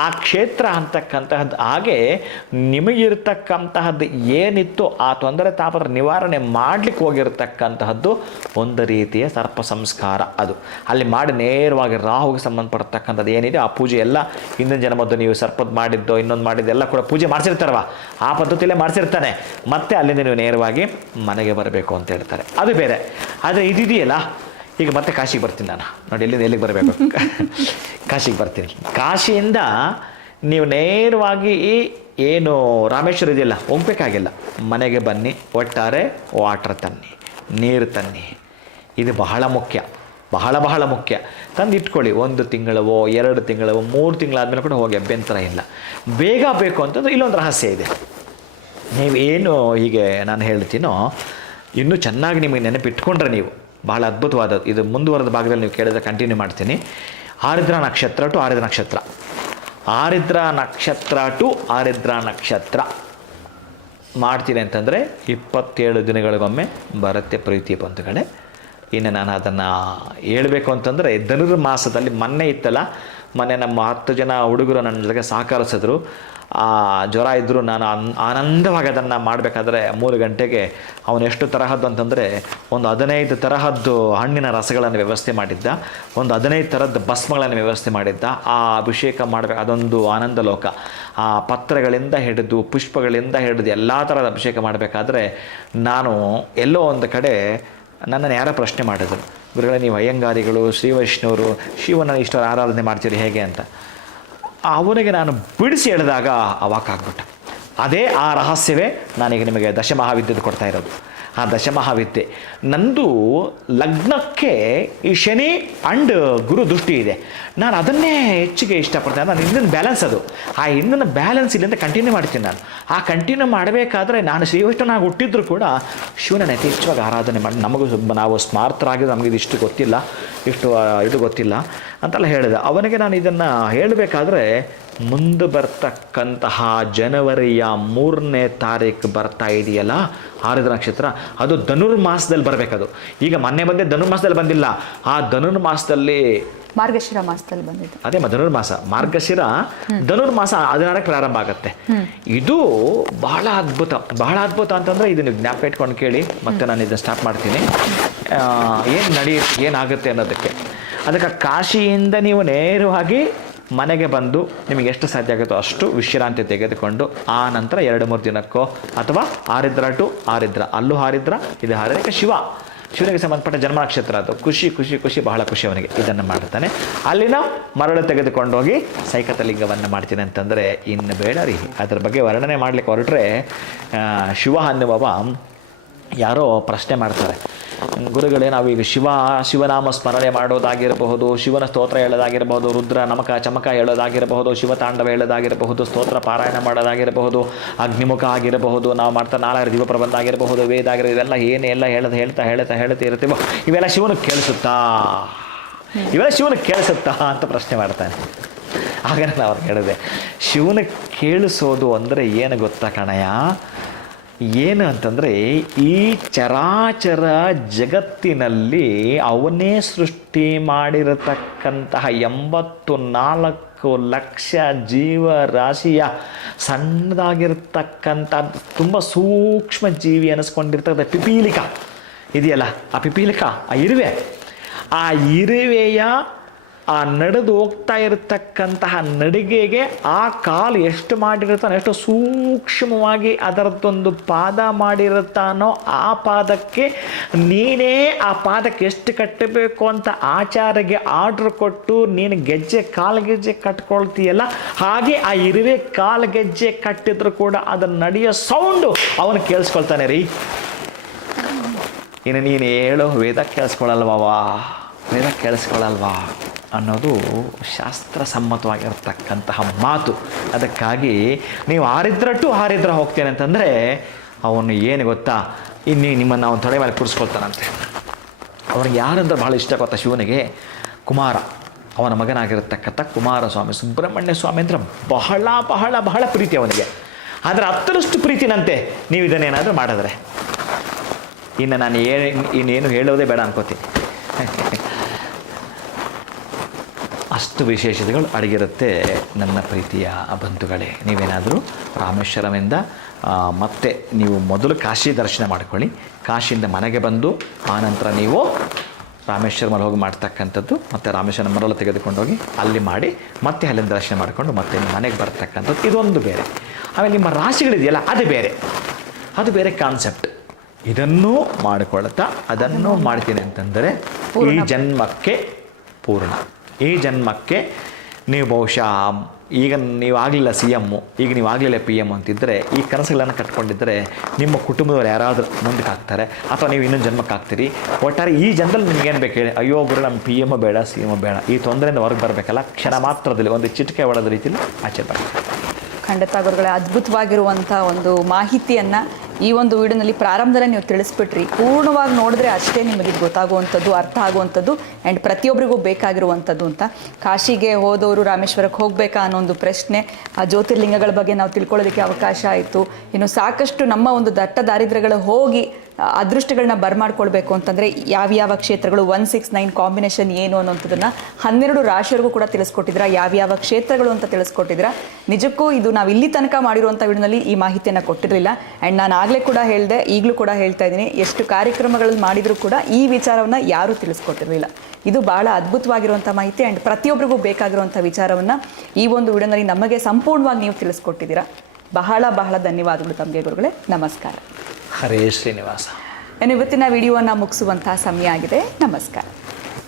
ಆ ಕ್ಷೇತ್ರ ಅಂತಕ್ಕಂತಹದ್ದು. ಹಾಗೆ ನಿಮಗಿರ್ತಕ್ಕಂತಹದ್ದು ಏನಿತ್ತು ಆ ತೊಂದರೆ ತಾಪತ್ರ ನಿವಾರಣೆ ಮಾಡಲಿಕ್ಕೆ ಹೋಗಿರ್ತಕ್ಕಂತಹದ್ದು ಒಂದು ರೀತಿಯ ಸರ್ಪ ಸಂಸ್ಕಾರ. ಅದು ಅಲ್ಲಿ ಮಾಡಿ ನೇರವಾಗಿ ರಾಹುಗೆ ಸಂಬಂಧಪಡ್ತಕ್ಕಂಥದ್ದು ಏನಿದೆ ಆ ಪೂಜೆ ಎಲ್ಲ ಹಿಂದಿನ ಜನ್ಮದ್ದು ನೀವು ಸರ್ಪದ ಮಾಡಿದ್ದೋ ಇನ್ನೊಂದು ಮಾಡಿದ್ದೆಲ್ಲ ಕೂಡ ಪೂಜೆ ಮಾಡಿಸಿರ್ತಾರವ, ಆ ಪದ್ಧತಿಯಲ್ಲೇ ಮಾಡಿಸಿರ್ತಾನೆ. ಮತ್ತೆ ಅಲ್ಲಿಂದ ನೀವು ನೇರವಾಗಿ ಮನೆಗೆ ಬರಬೇಕು ಅಂತ ಹೇಳ್ತಾರೆ. ಅದು ಬೇರೆ. ಆದರೆ ಇದಿದೆಯಲ್ಲ, ಈಗ ಮತ್ತೆ ಕಾಶಿಗೆ ಬರ್ತೀನಿ ನಾನು. ನೋಡಿ, ಎಲ್ಲಿಗೆ ಬರಬೇಕು? ಕಾಶಿಗೆ ಬರ್ತೀನಿ. ಕಾಶಿಯಿಂದ ನೀವು ನೇರವಾಗಿ ಏನು ರಾಮೇಶ್ವರ ಇದೆಯಲ್ಲ ಹೋಗ್ಬೇಕಾಗಿಲ್ಲ, ಮನೆಗೆ ಬನ್ನಿ. ಒಟ್ಟಾರೆ ವಾಟ್ರ್ ತನ್ನಿ, ನೀರು ತನ್ನಿ. ಇದು ಬಹಳ ಮುಖ್ಯ, ಬಹಳ ಮುಖ್ಯ. ತಂದು ಇಟ್ಕೊಳ್ಳಿ. 1 ತಿಂಗಳವೋ 2 ತಿಂಗಳವೋ 3 ತಿಂಗಳಾದ್ಮೇಲೆ ಕೂಡ ಹೋಗಿ, ಅಭ್ಯಂತರ ಇಲ್ಲ. ಬೇಗ ಬೇಕು ಅಂತಂದ್ರೆ ಇಲ್ಲೊಂದು ರಹಸ್ಯ ಇದೆ. ನೀವೇನು ಹೀಗೆ ನಾನು ಹೇಳ್ತೀನೋ ಇನ್ನೂ ಚೆನ್ನಾಗಿ ನಿಮಗೆ ನೆನಪಿಟ್ಕೊಂಡ್ರೆ ನೀವು ಬಹಳ ಅದ್ಭುತವಾದದ್ದು. ಇದು ಮುಂದುವರೆದ ಭಾಗದಲ್ಲಿ ನೀವು ಕೇಳಿದ್ರೆ ಕಂಟಿನ್ಯೂ ಮಾಡ್ತೀನಿ. ಆರಿದ್ರ ನಕ್ಷತ್ರ ಟು ಆರಿದ್ರ ನಕ್ಷತ್ರ, ಆರಿದ್ರ ನಕ್ಷತ್ರ ಟು ಆರಿದ್ರ ನಕ್ಷತ್ರ ಮಾಡ್ತೀನಿ ಅಂತಂದರೆ 27 ದಿನಗಳಿಗೊಮ್ಮೆ ಬರುತ್ತೆ ಪ್ರೀತಿ ಬಂಧುಗಳೇ. ಇನ್ನು ನಾನು ಅದನ್ನು ಹೇಳಬೇಕು ಅಂತಂದರೆ ಧನುರ್ಮಾಸದಲ್ಲಿ ಮೊನ್ನೆ ಇತ್ತಲ್ಲ, ಮೊನ್ನೆ ನಮ್ಮ 10 ಜನ ಹುಡುಗರು ನನ್ನ ಜೊತೆಗೆ ಸಹಕರಿಸಿದ್ರು. ಜ್ವರ ಇದ್ದರೂ ನಾನು ಆನಂದವಾಗಿ ಅದನ್ನು ಮಾಡಬೇಕಾದ್ರೆ 3 ಗಂಟೆಗೆ ಅವನು ಎಷ್ಟು ತರಹದ್ದು ಅಂತಂದರೆ ಒಂದು 15 ತರಹದ್ದು ಹಣ್ಣಿನ ರಸಗಳನ್ನು ವ್ಯವಸ್ಥೆ ಮಾಡಿದ್ದ, ಒಂದು 15 ಥರದ್ದು ಭಸ್ಮಗಳನ್ನು ವ್ಯವಸ್ಥೆ ಮಾಡಿದ್ದ. ಆ ಅಭಿಷೇಕ ಮಾಡಬೇಕು, ಅದೊಂದು ಆನಂದ ಲೋಕ. ಆ ಪತ್ರಗಳಿಂದ ಹಿಡಿದು ಪುಷ್ಪಗಳಿಂದ ಹಿಡಿದು ಎಲ್ಲ ಥರದ ಅಭಿಷೇಕ ಮಾಡಬೇಕಾದ್ರೆ ನಾನು ಎಲ್ಲೋ ಒಂದು ಕಡೆ ನನ್ನನ್ನು ಯಾರೋ ಪ್ರಶ್ನೆ ಮಾಡಿದ್ರು, ಗುರುಗಳೇ ನೀವು ಅಯ್ಯಂಗಾರಿಗಳು ಶ್ರೀ ವೈಷ್ಣವರು ಶಿವನ ಇಷ್ಟ ಆರಾಧನೆ ಮಾಡ್ತೀರಿ ಹೇಗೆ ಅಂತ. ಅವನಿಗೆ ನಾನು ಬಿಡಿಸಿ ಹೇಳಿದಾಗ ಅವಾಕಾಗ್ಬಿಟ್ಟ. ಅದೇ ಆ ರಹಸ್ಯವೇ ನಾನೀಗ ನಿಮಗೆ ದಶಮಹಾವಿದ್ಯೆದು ಕೊಡ್ತಾ ಇರೋದು. ಆ ದಶಮಹಾವಿದ್ಯೆ ನಂದು ಲಗ್ನಕ್ಕೆ ಈ ಶನಿ ಅಂಡ್ ಗುರು ದೃಷ್ಟಿ ಇದೆ. ನಾನು ಅದನ್ನೇ ಹೆಚ್ಚಿಗೆ ಇಷ್ಟಪಡ್ತೇನೆ. ನಾನು ಹಿಂದಿನ ಬ್ಯಾಲೆನ್ಸ್ ಅದು, ಆ ಹಿಂದಿನ ಬ್ಯಾಲೆನ್ಸ್ ಇಲ್ಲಿಂದ ಕಂಟಿನ್ಯೂ ಮಾಡ್ತೀನಿ ನಾನು. ಆ ಕಂಟಿನ್ಯೂ ಮಾಡಬೇಕಾದ್ರೆ ನಾನು ಶ್ರೀವೈಷ್ಣವನಾಗಿ ಹುಟ್ಟಿದ್ರು ಕೂಡ ಶಿವನ ಯಥೇಚ್ಛವಾಗಿ ಆರಾಧನೆ ಮಾಡಿ, ನಾವು ಸ್ಮಾರ್ತರಾಗಿದ್ದು ನಮಗೆ ಇದಿಷ್ಟು ಗೊತ್ತಿಲ್ಲ, ಇಷ್ಟು ಇದು ಗೊತ್ತಿಲ್ಲ ಅಂತೆಲ್ಲ ಹೇಳಿದೆ. ಅವನಿಗೆ ನಾನು ಇದನ್ನು ಹೇಳಬೇಕಾದ್ರೆ ಮುಂದೆ ಬರ್ತಕ್ಕಂತಹ ಜನವರಿಯ 3ನೇ ತಾರೀಕು ಬರ್ತಾ ಇದೆಯಲ್ಲ ಆರುದ್ರ ನಕ್ಷತ್ರ, ಅದು ಧನುರ್ಮಾಸದಲ್ಲಿ ಬರಬೇಕದು. ಈಗ ಮೊನ್ನೆ ಬಂದೆ ಧನುರ್ಮಾಸದಲ್ಲಿ ಬಂದಿಲ್ಲ, ಆ ಧನುರ್ಮಾಸದಲ್ಲಿ ಮಾರ್ಗಶಿರ ಮಾಸದಲ್ಲಿ ಬಂದಿದ್ದು. ಅದೇ ಧನುರ್ಮಾಸ, ಮಾರ್ಗಶಿರ ಧನುರ್ಮಾಸ 16ಕ್ಕೆ ಪ್ರಾರಂಭ ಆಗುತ್ತೆ. ಇದು ಬಹಳ ಅದ್ಭುತ. ಬಹಳ ಅದ್ಭುತ ಅಂತಂದರೆ ಇದನ್ನು ಜ್ಞಾಪಕ ಇಟ್ಕೊಂಡು ಕೇಳಿ, ಮತ್ತೆ ನಾನು ಇದನ್ನು ಸ್ಟಾರ್ಟ್ ಮಾಡ್ತೀನಿ. ಏನಾಗುತ್ತೆ ಅನ್ನೋದಕ್ಕೆ, ಅದಕ್ಕೆ ಕಾಶಿಯಿಂದ ನೀವು ನೇರವಾಗಿ ಮನೆಗೆ ಬಂದು ನಿಮಗೆ ಎಷ್ಟು ಸಾಧ್ಯ ಆಗುತ್ತೋ ಅಷ್ಟು ವಿಶ್ರಾಂತಿ ತೆಗೆದುಕೊಂಡು ಆ ನಂತರ 2-3 ದಿನಕ್ಕೋ ಅಥವಾ ಆರಿದ್ರ ಟು ಆರಿದ್ರ, ಅಲ್ಲೂ ಹಾರಿದ್ರ ಇದು ಹಾರಿದ್ರೆ ಶಿವನಿಗೆ ಸಂಬಂಧಪಟ್ಟ ಜನ್ಮ ನಕ್ಷತ್ರ, ಅದು ಖುಷಿ ಬಹಳ ಖುಷಿ ಅವನಿಗೆ. ಇದನ್ನು ಮಾಡ್ತಾನೆ. ಅಲ್ಲಿನ ಮರಳು ತೆಗೆದುಕೊಂಡು ಹೋಗಿ ಸೈಕತಲಿಂಗವನ್ನು ಮಾಡ್ತೀನಿ ಅಂತಂದರೆ ಇನ್ನು ಬೇಡ ರೀ. ಅದ್ರ ಬಗ್ಗೆ ವರ್ಣನೆ ಮಾಡಲಿಕ್ಕೆ ಹೊರಟ್ರೆ ಶಿವ ಅನ್ನುವವ ಯಾರೋ ಪ್ರಶ್ನೆ ಮಾಡ್ತಾರೆ, ಗುರುಗಳೇ ನಾವೀಗ ಶಿವನಾಮ ಸ್ಮರಣೆ ಮಾಡೋದಾಗಿರಬಹುದು, ಶಿವನ ಸ್ತೋತ್ರ ಹೇಳೋದಾಗಿರಬಹುದು, ರುದ್ರ ನಮಕ ಚಮಕ ಹೇಳೋದಾಗಿರಬಹುದು, ಶಿವತಾಂಡವ ಹೇಳೋದಾಗಿರಬಹುದು, ಸ್ತೋತ್ರ ಪಾರಾಯಣ ಮಾಡೋದಾಗಿರಬಹುದು, ಅಗ್ನಿಮುಖ ಆಗಿರಬಹುದು, ನಾವು ಮಾಡ್ತಾ 4 ದಿವ ಪ್ರಬಂಧ ಆಗಿರಬಹುದು, ವೇದ ಆಗಿರಬಹುದು, ಇವೆಲ್ಲ ಏನೆಲ್ಲ ಹೇಳ್ತಾ ಇರ್ತೀವೋ ಇವೆಲ್ಲ ಶಿವನಿಗೆ ಕೇಳಿಸುತ್ತಾ ಅಂತ ಪ್ರಶ್ನೆ ಮಾಡ್ತಾನೆ. ಆಗ ನಾನು ಅವ್ರಿಗೆ ಹೇಳಿದೆ, ಶಿವನಿಗೆ ಕೇಳಿಸೋದು ಅಂದರೆ ಏನು ಗೊತ್ತಾ ಕಣಯ್ಯ, ಏನು ಅಂತಂದರೆ ಈ ಚರಾಚರ ಜಗತ್ತಿನಲ್ಲಿ ಅವನೇ ಸೃಷ್ಟಿ ಮಾಡಿರತಕ್ಕಂತಹ 84 ಲಕ್ಷ ಜೀವರಾಶಿಯ ಸಣ್ಣದಾಗಿರ್ತಕ್ಕಂಥ ತುಂಬ ಸೂಕ್ಷ್ಮ ಜೀವಿ ಅನ್ನಿಸ್ಕೊಂಡಿರ್ತಕ್ಕಂಥ ಪಿಪೀಲಿಕ ಇದೆಯಲ್ಲ, ಆ ಪಿಪೀಲಿಕ, ಆ ಇರುವೆಯ ಆ ನಡೆದು ಹೋಗ್ತಾ ಇರತಕ್ಕಂತಹ ನಡಿಗೆಗೆ ಆ ಕಾಲು ಎಷ್ಟು ಮಾಡಿರ್ತಾನೋ, ಎಷ್ಟು ಸೂಕ್ಷ್ಮವಾಗಿ ಅದರದ್ದೊಂದು ಪಾದ ಮಾಡಿರುತ್ತಾನೋ ಆ ಪಾದಕ್ಕೆ ನೀನೇ ಆ ಪಾದಕ್ಕೆ ಎಷ್ಟು ಕಟ್ಟಬೇಕು ಅಂತ ಆಚಾರ್ಯಗೆ ಆರ್ಡ್ರ್ ಕೊಟ್ಟು ನೀನು ಕಾಲು ಗೆಜ್ಜೆ ಕಟ್ಕೊಳ್ತೀಯಲ್ಲ, ಹಾಗೆ ಆ ಇರುವೆ ಕಾಲು ಗೆಜ್ಜೆ ಕಟ್ಟಿದ್ರು ಕೂಡ ಅದನ್ನು ನಡೆಯೋ ಸೌಂಡು ಅವನು ಕೇಳಿಸ್ಕೊಳ್ತಾನೆ ರೀ. ಇನ್ನು ನೀನು ಹೇಳೋ ವೇದ ಕೇಳಿಸ್ಕೊಳ್ಳಲ್ವಾ ಅನ್ನೋದು ಶಾಸ್ತ್ರಸಮ್ಮತವಾಗಿರ್ತಕ್ಕಂತಹ ಮಾತು. ಅದಕ್ಕಾಗಿ ನೀವು ಆರಿದ್ರ ಹೋಗ್ತೇನೆ ಅಂತಂದರೆ ಅವನು ಏನು ಗೊತ್ತಾ, ನಿಮ್ಮನ್ನು ಅವನು ತೊಡೆ ಮೇಲೆ ಕೂರಿಸ್ಕೊಳ್ತಾನಂತೆ. ಅವ್ರಿಗೆ ಯಾರಂದ್ರೆ ಭಾಳ ಇಷ್ಟ ಗೊತ್ತಾ ಶಿವನಿಗೆ? ಕುಮಾರ, ಅವನ ಮಗನಾಗಿರತಕ್ಕಂಥ ಕುಮಾರಸ್ವಾಮಿ, ಸುಬ್ರಹ್ಮಣ್ಯ ಸ್ವಾಮಿ ಅಂದರೆ ಬಹಳ ಬಹಳ ಬಹಳ ಪ್ರೀತಿ ಅವನಿಗೆ. ಆದರೆ 10ರಷ್ಟು ಪ್ರೀತಿನಂತೆ ನೀವು ಇದನ್ನೇನಾದರೂ ಮಾಡಿದ್ರೆ. ಇನ್ನು ನಾನು ಇನ್ನೇನು ಹೇಳೋದೇ ಬೇಡ ಅನ್ಕೋತೀನಿ. ಅಷ್ಟು ವಿಶೇಷತೆಗಳು ಅಡಗಿರುತ್ತೆ ನನ್ನ ಪ್ರೀತಿಯ ಬಂಧುಗಳೇ. ನೀವೇನಾದರೂ ರಾಮೇಶ್ವರಮಿಂದ ಮತ್ತೆ ನೀವು ಮೊದಲು ಕಾಶಿ ದರ್ಶನ ಮಾಡ್ಕೊಳ್ಳಿ. ಕಾಶಿಯಿಂದ ಮನೆಗೆ ಬಂದು ಆನಂತರ ನೀವು ರಾಮೇಶ್ವರಮಲ್ಲಿ ಹೋಗಿ ಮಾಡ್ತಕ್ಕಂಥದ್ದು, ಮತ್ತು ರಾಮೇಶ್ವರ ಮರಳು ತೆಗೆದುಕೊಂಡು ಹೋಗಿ ಅಲ್ಲಿ ಮಾಡಿ ಮತ್ತೆ ಅಲ್ಲಿಂದ ದರ್ಶನ ಮಾಡಿಕೊಂಡು ಮತ್ತೆ ನಿಮ್ಮ ಮನೆಗೆ ಬರ್ತಕ್ಕಂಥದ್ದು, ಇದೊಂದು ಬೇರೆ. ಆಮೇಲೆ ನಿಮ್ಮ ರಾಶಿಗಳಿದೆಯಲ್ಲ ಅದು ಬೇರೆ ಕಾನ್ಸೆಪ್ಟ್. ಇದನ್ನೂ ಮಾಡಿಕೊಳ್ತಾ ಅದನ್ನು ಮಾಡ್ತೀನಿ ಅಂತಂದರೆ ಈ ಜನ್ಮಕ್ಕೆ ಪೂರ್ಣ. ಈ ಜನ್ಮಕ್ಕೆ ನೀವು ಬಹುಶಃ ಈಗ ನೀವು ಆಗಲಿಲ್ಲ CM, ಈಗ ನೀವು ಆಗಲಿಲ್ಲ PM ಅಂತಿದ್ದರೆ, ಈ ಕನಸುಗಳನ್ನು ಕಟ್ಕೊಂಡಿದ್ದರೆ ನಿಮ್ಮ ಕುಟುಂಬದವರು ಯಾರಾದರೂ ಮುಂದಕ್ಕೆ ಆಗ್ತಾರೆ, ಅಥವಾ ನೀವು ಇನ್ನೊಂದು ಜನ್ಮಕ್ಕೆ ಆಗ್ತೀರಿ. ಒಟ್ಟಾರೆ ಈ ಜನ್ಮದಲ್ಲಿ ನಿಮಗೇನು ಬೇಕು ಹೇಳಿ, ಅಯ್ಯೋ ಗುರು ನಮ್ಮ PM ಬೇಡ, CM ಬೇಡ, ಈ ತೊಂದರೆಯಿಂದ ಹೊರಗೆ ಬರಬೇಕಲ್ಲ, ಕ್ಷಣ ಮಾತ್ರದಲ್ಲಿ ಒಂದು ಚಿಟಿಕೆ ಹೊಡೆದ ರೀತಿಯಲ್ಲಿ ಆಚೆ ಬರ್ತಾರೆ. ಖಂಡಿತ ಗುರುಗಳೇ, ಅದ್ಭುತವಾಗಿರುವಂಥ ಒಂದು ಮಾಹಿತಿಯನ್ನು ಈ ಒಂದು ವಿಡಿಯೋನಲ್ಲಿ ಪ್ರಾರಂಭದಲ್ಲೇ ನೀವು ತಿಳಿಸ್ಬಿಟ್ರಿ. ಪೂರ್ಣವಾಗಿ ನೋಡಿದ್ರೆ ಅಷ್ಟೇ ನಿಮಗೆ ಗೊತ್ತಾಗುವಂಥದ್ದು, ಅರ್ಥ ಆಗುವಂಥದ್ದು, ಆ್ಯಂಡ್ ಪ್ರತಿಯೊಬ್ಬರಿಗೂ ಬೇಕಾಗಿರುವಂಥದ್ದು ಅಂತ. ಕಾಶಿಗೆ ಹೋದವರು ರಾಮೇಶ್ವರಕ್ಕೆ ಹೋಗಬೇಕಾ ಅನ್ನೋ ಒಂದು ಪ್ರಶ್ನೆ, ಆ ಜ್ಯೋತಿರ್ಲಿಂಗಗಳ ಬಗ್ಗೆ ನಾವು ತಿಳ್ಕೊಳ್ಳೋದಕ್ಕೆ ಅವಕಾಶ ಆಯಿತು. ಇನ್ನು ಸಾಕಷ್ಟು ನಮ್ಮ ಒಂದು ದಟ್ಟ ದಾರಿದ್ರ್ಯಗಳು ಹೋಗಿ ಅದೃಷ್ಟಗಳನ್ನ ಬರ್ಮಾಡ್ಕೊಳ್ಬೇಕು ಅಂತಂದರೆ ಯಾವ್ಯಾವ ಕ್ಷೇತ್ರಗಳು 169 ಕಾಂಬಿನೇಷನ್ ಏನು ಅನ್ನೋಂಥದ್ದನ್ನು 12 ರಾಶಿಯವರೆಗೂ ಕೂಡ ತಿಳಿಸ್ಕೊಟ್ಟಿದ್ರ, ಯಾವ್ಯಾವ ಕ್ಷೇತ್ರಗಳು ಅಂತ ತಿಳಿಸ್ಕೊಟ್ಟಿದ್ರ. ನಿಜಕ್ಕೂ ಇದು ನಾವು ಇಲ್ಲಿ ತನಕ ಮಾಡಿರುವಂಥ ವಿಡಿಯೋನಲ್ಲಿ ಈ ಮಾಹಿತಿಯನ್ನು ಕೊಟ್ಟಿರಲಿಲ್ಲ. ಆ್ಯಂಡ್ ನಾನು ಆಗಲೇ ಕೂಡ ಹೇಳಿದೆ, ಈಗಲೂ ಕೂಡ ಹೇಳ್ತಾ ಇದ್ದೀನಿ, ಎಷ್ಟು ಕಾರ್ಯಕ್ರಮಗಳಲ್ಲಿ ಮಾಡಿದರೂ ಕೂಡ ಈ ವಿಚಾರವನ್ನು ಯಾರೂ ತಿಳಿಸ್ಕೊಟ್ಟಿರಲಿಲ್ಲ. ಇದು ಭಾಳ ಅದ್ಭುತವಾಗಿರುವಂಥ ಮಾಹಿತಿ, ಆ್ಯಂಡ್ ಪ್ರತಿಯೊಬ್ಬರಿಗೂ ಬೇಕಾಗಿರುವಂಥ ವಿಚಾರವನ್ನು ಈ ಒಂದು ವಿಡಿಯೋನಲ್ಲಿ ನಮಗೆ ಸಂಪೂರ್ಣವಾಗಿ ನೀವು ತಿಳಿಸ್ಕೊಟ್ಟಿದ್ದೀರಾ. ಬಹಳ ಬಹಳ ಧನ್ಯವಾದಗಳು ತಮಗೆ ಗುರುಗಳೇ. ನಮಸ್ಕಾರ. ಹರೇ ಶ್ರೀನಿವಾಸ. ಇವತ್ತಿನ ವಿಡಿಯೋವನ್ನು ಮುಗಿಸುವಂತಹ ಸಮಯ ಆಗಿದೆ. ನಮಸ್ಕಾರ.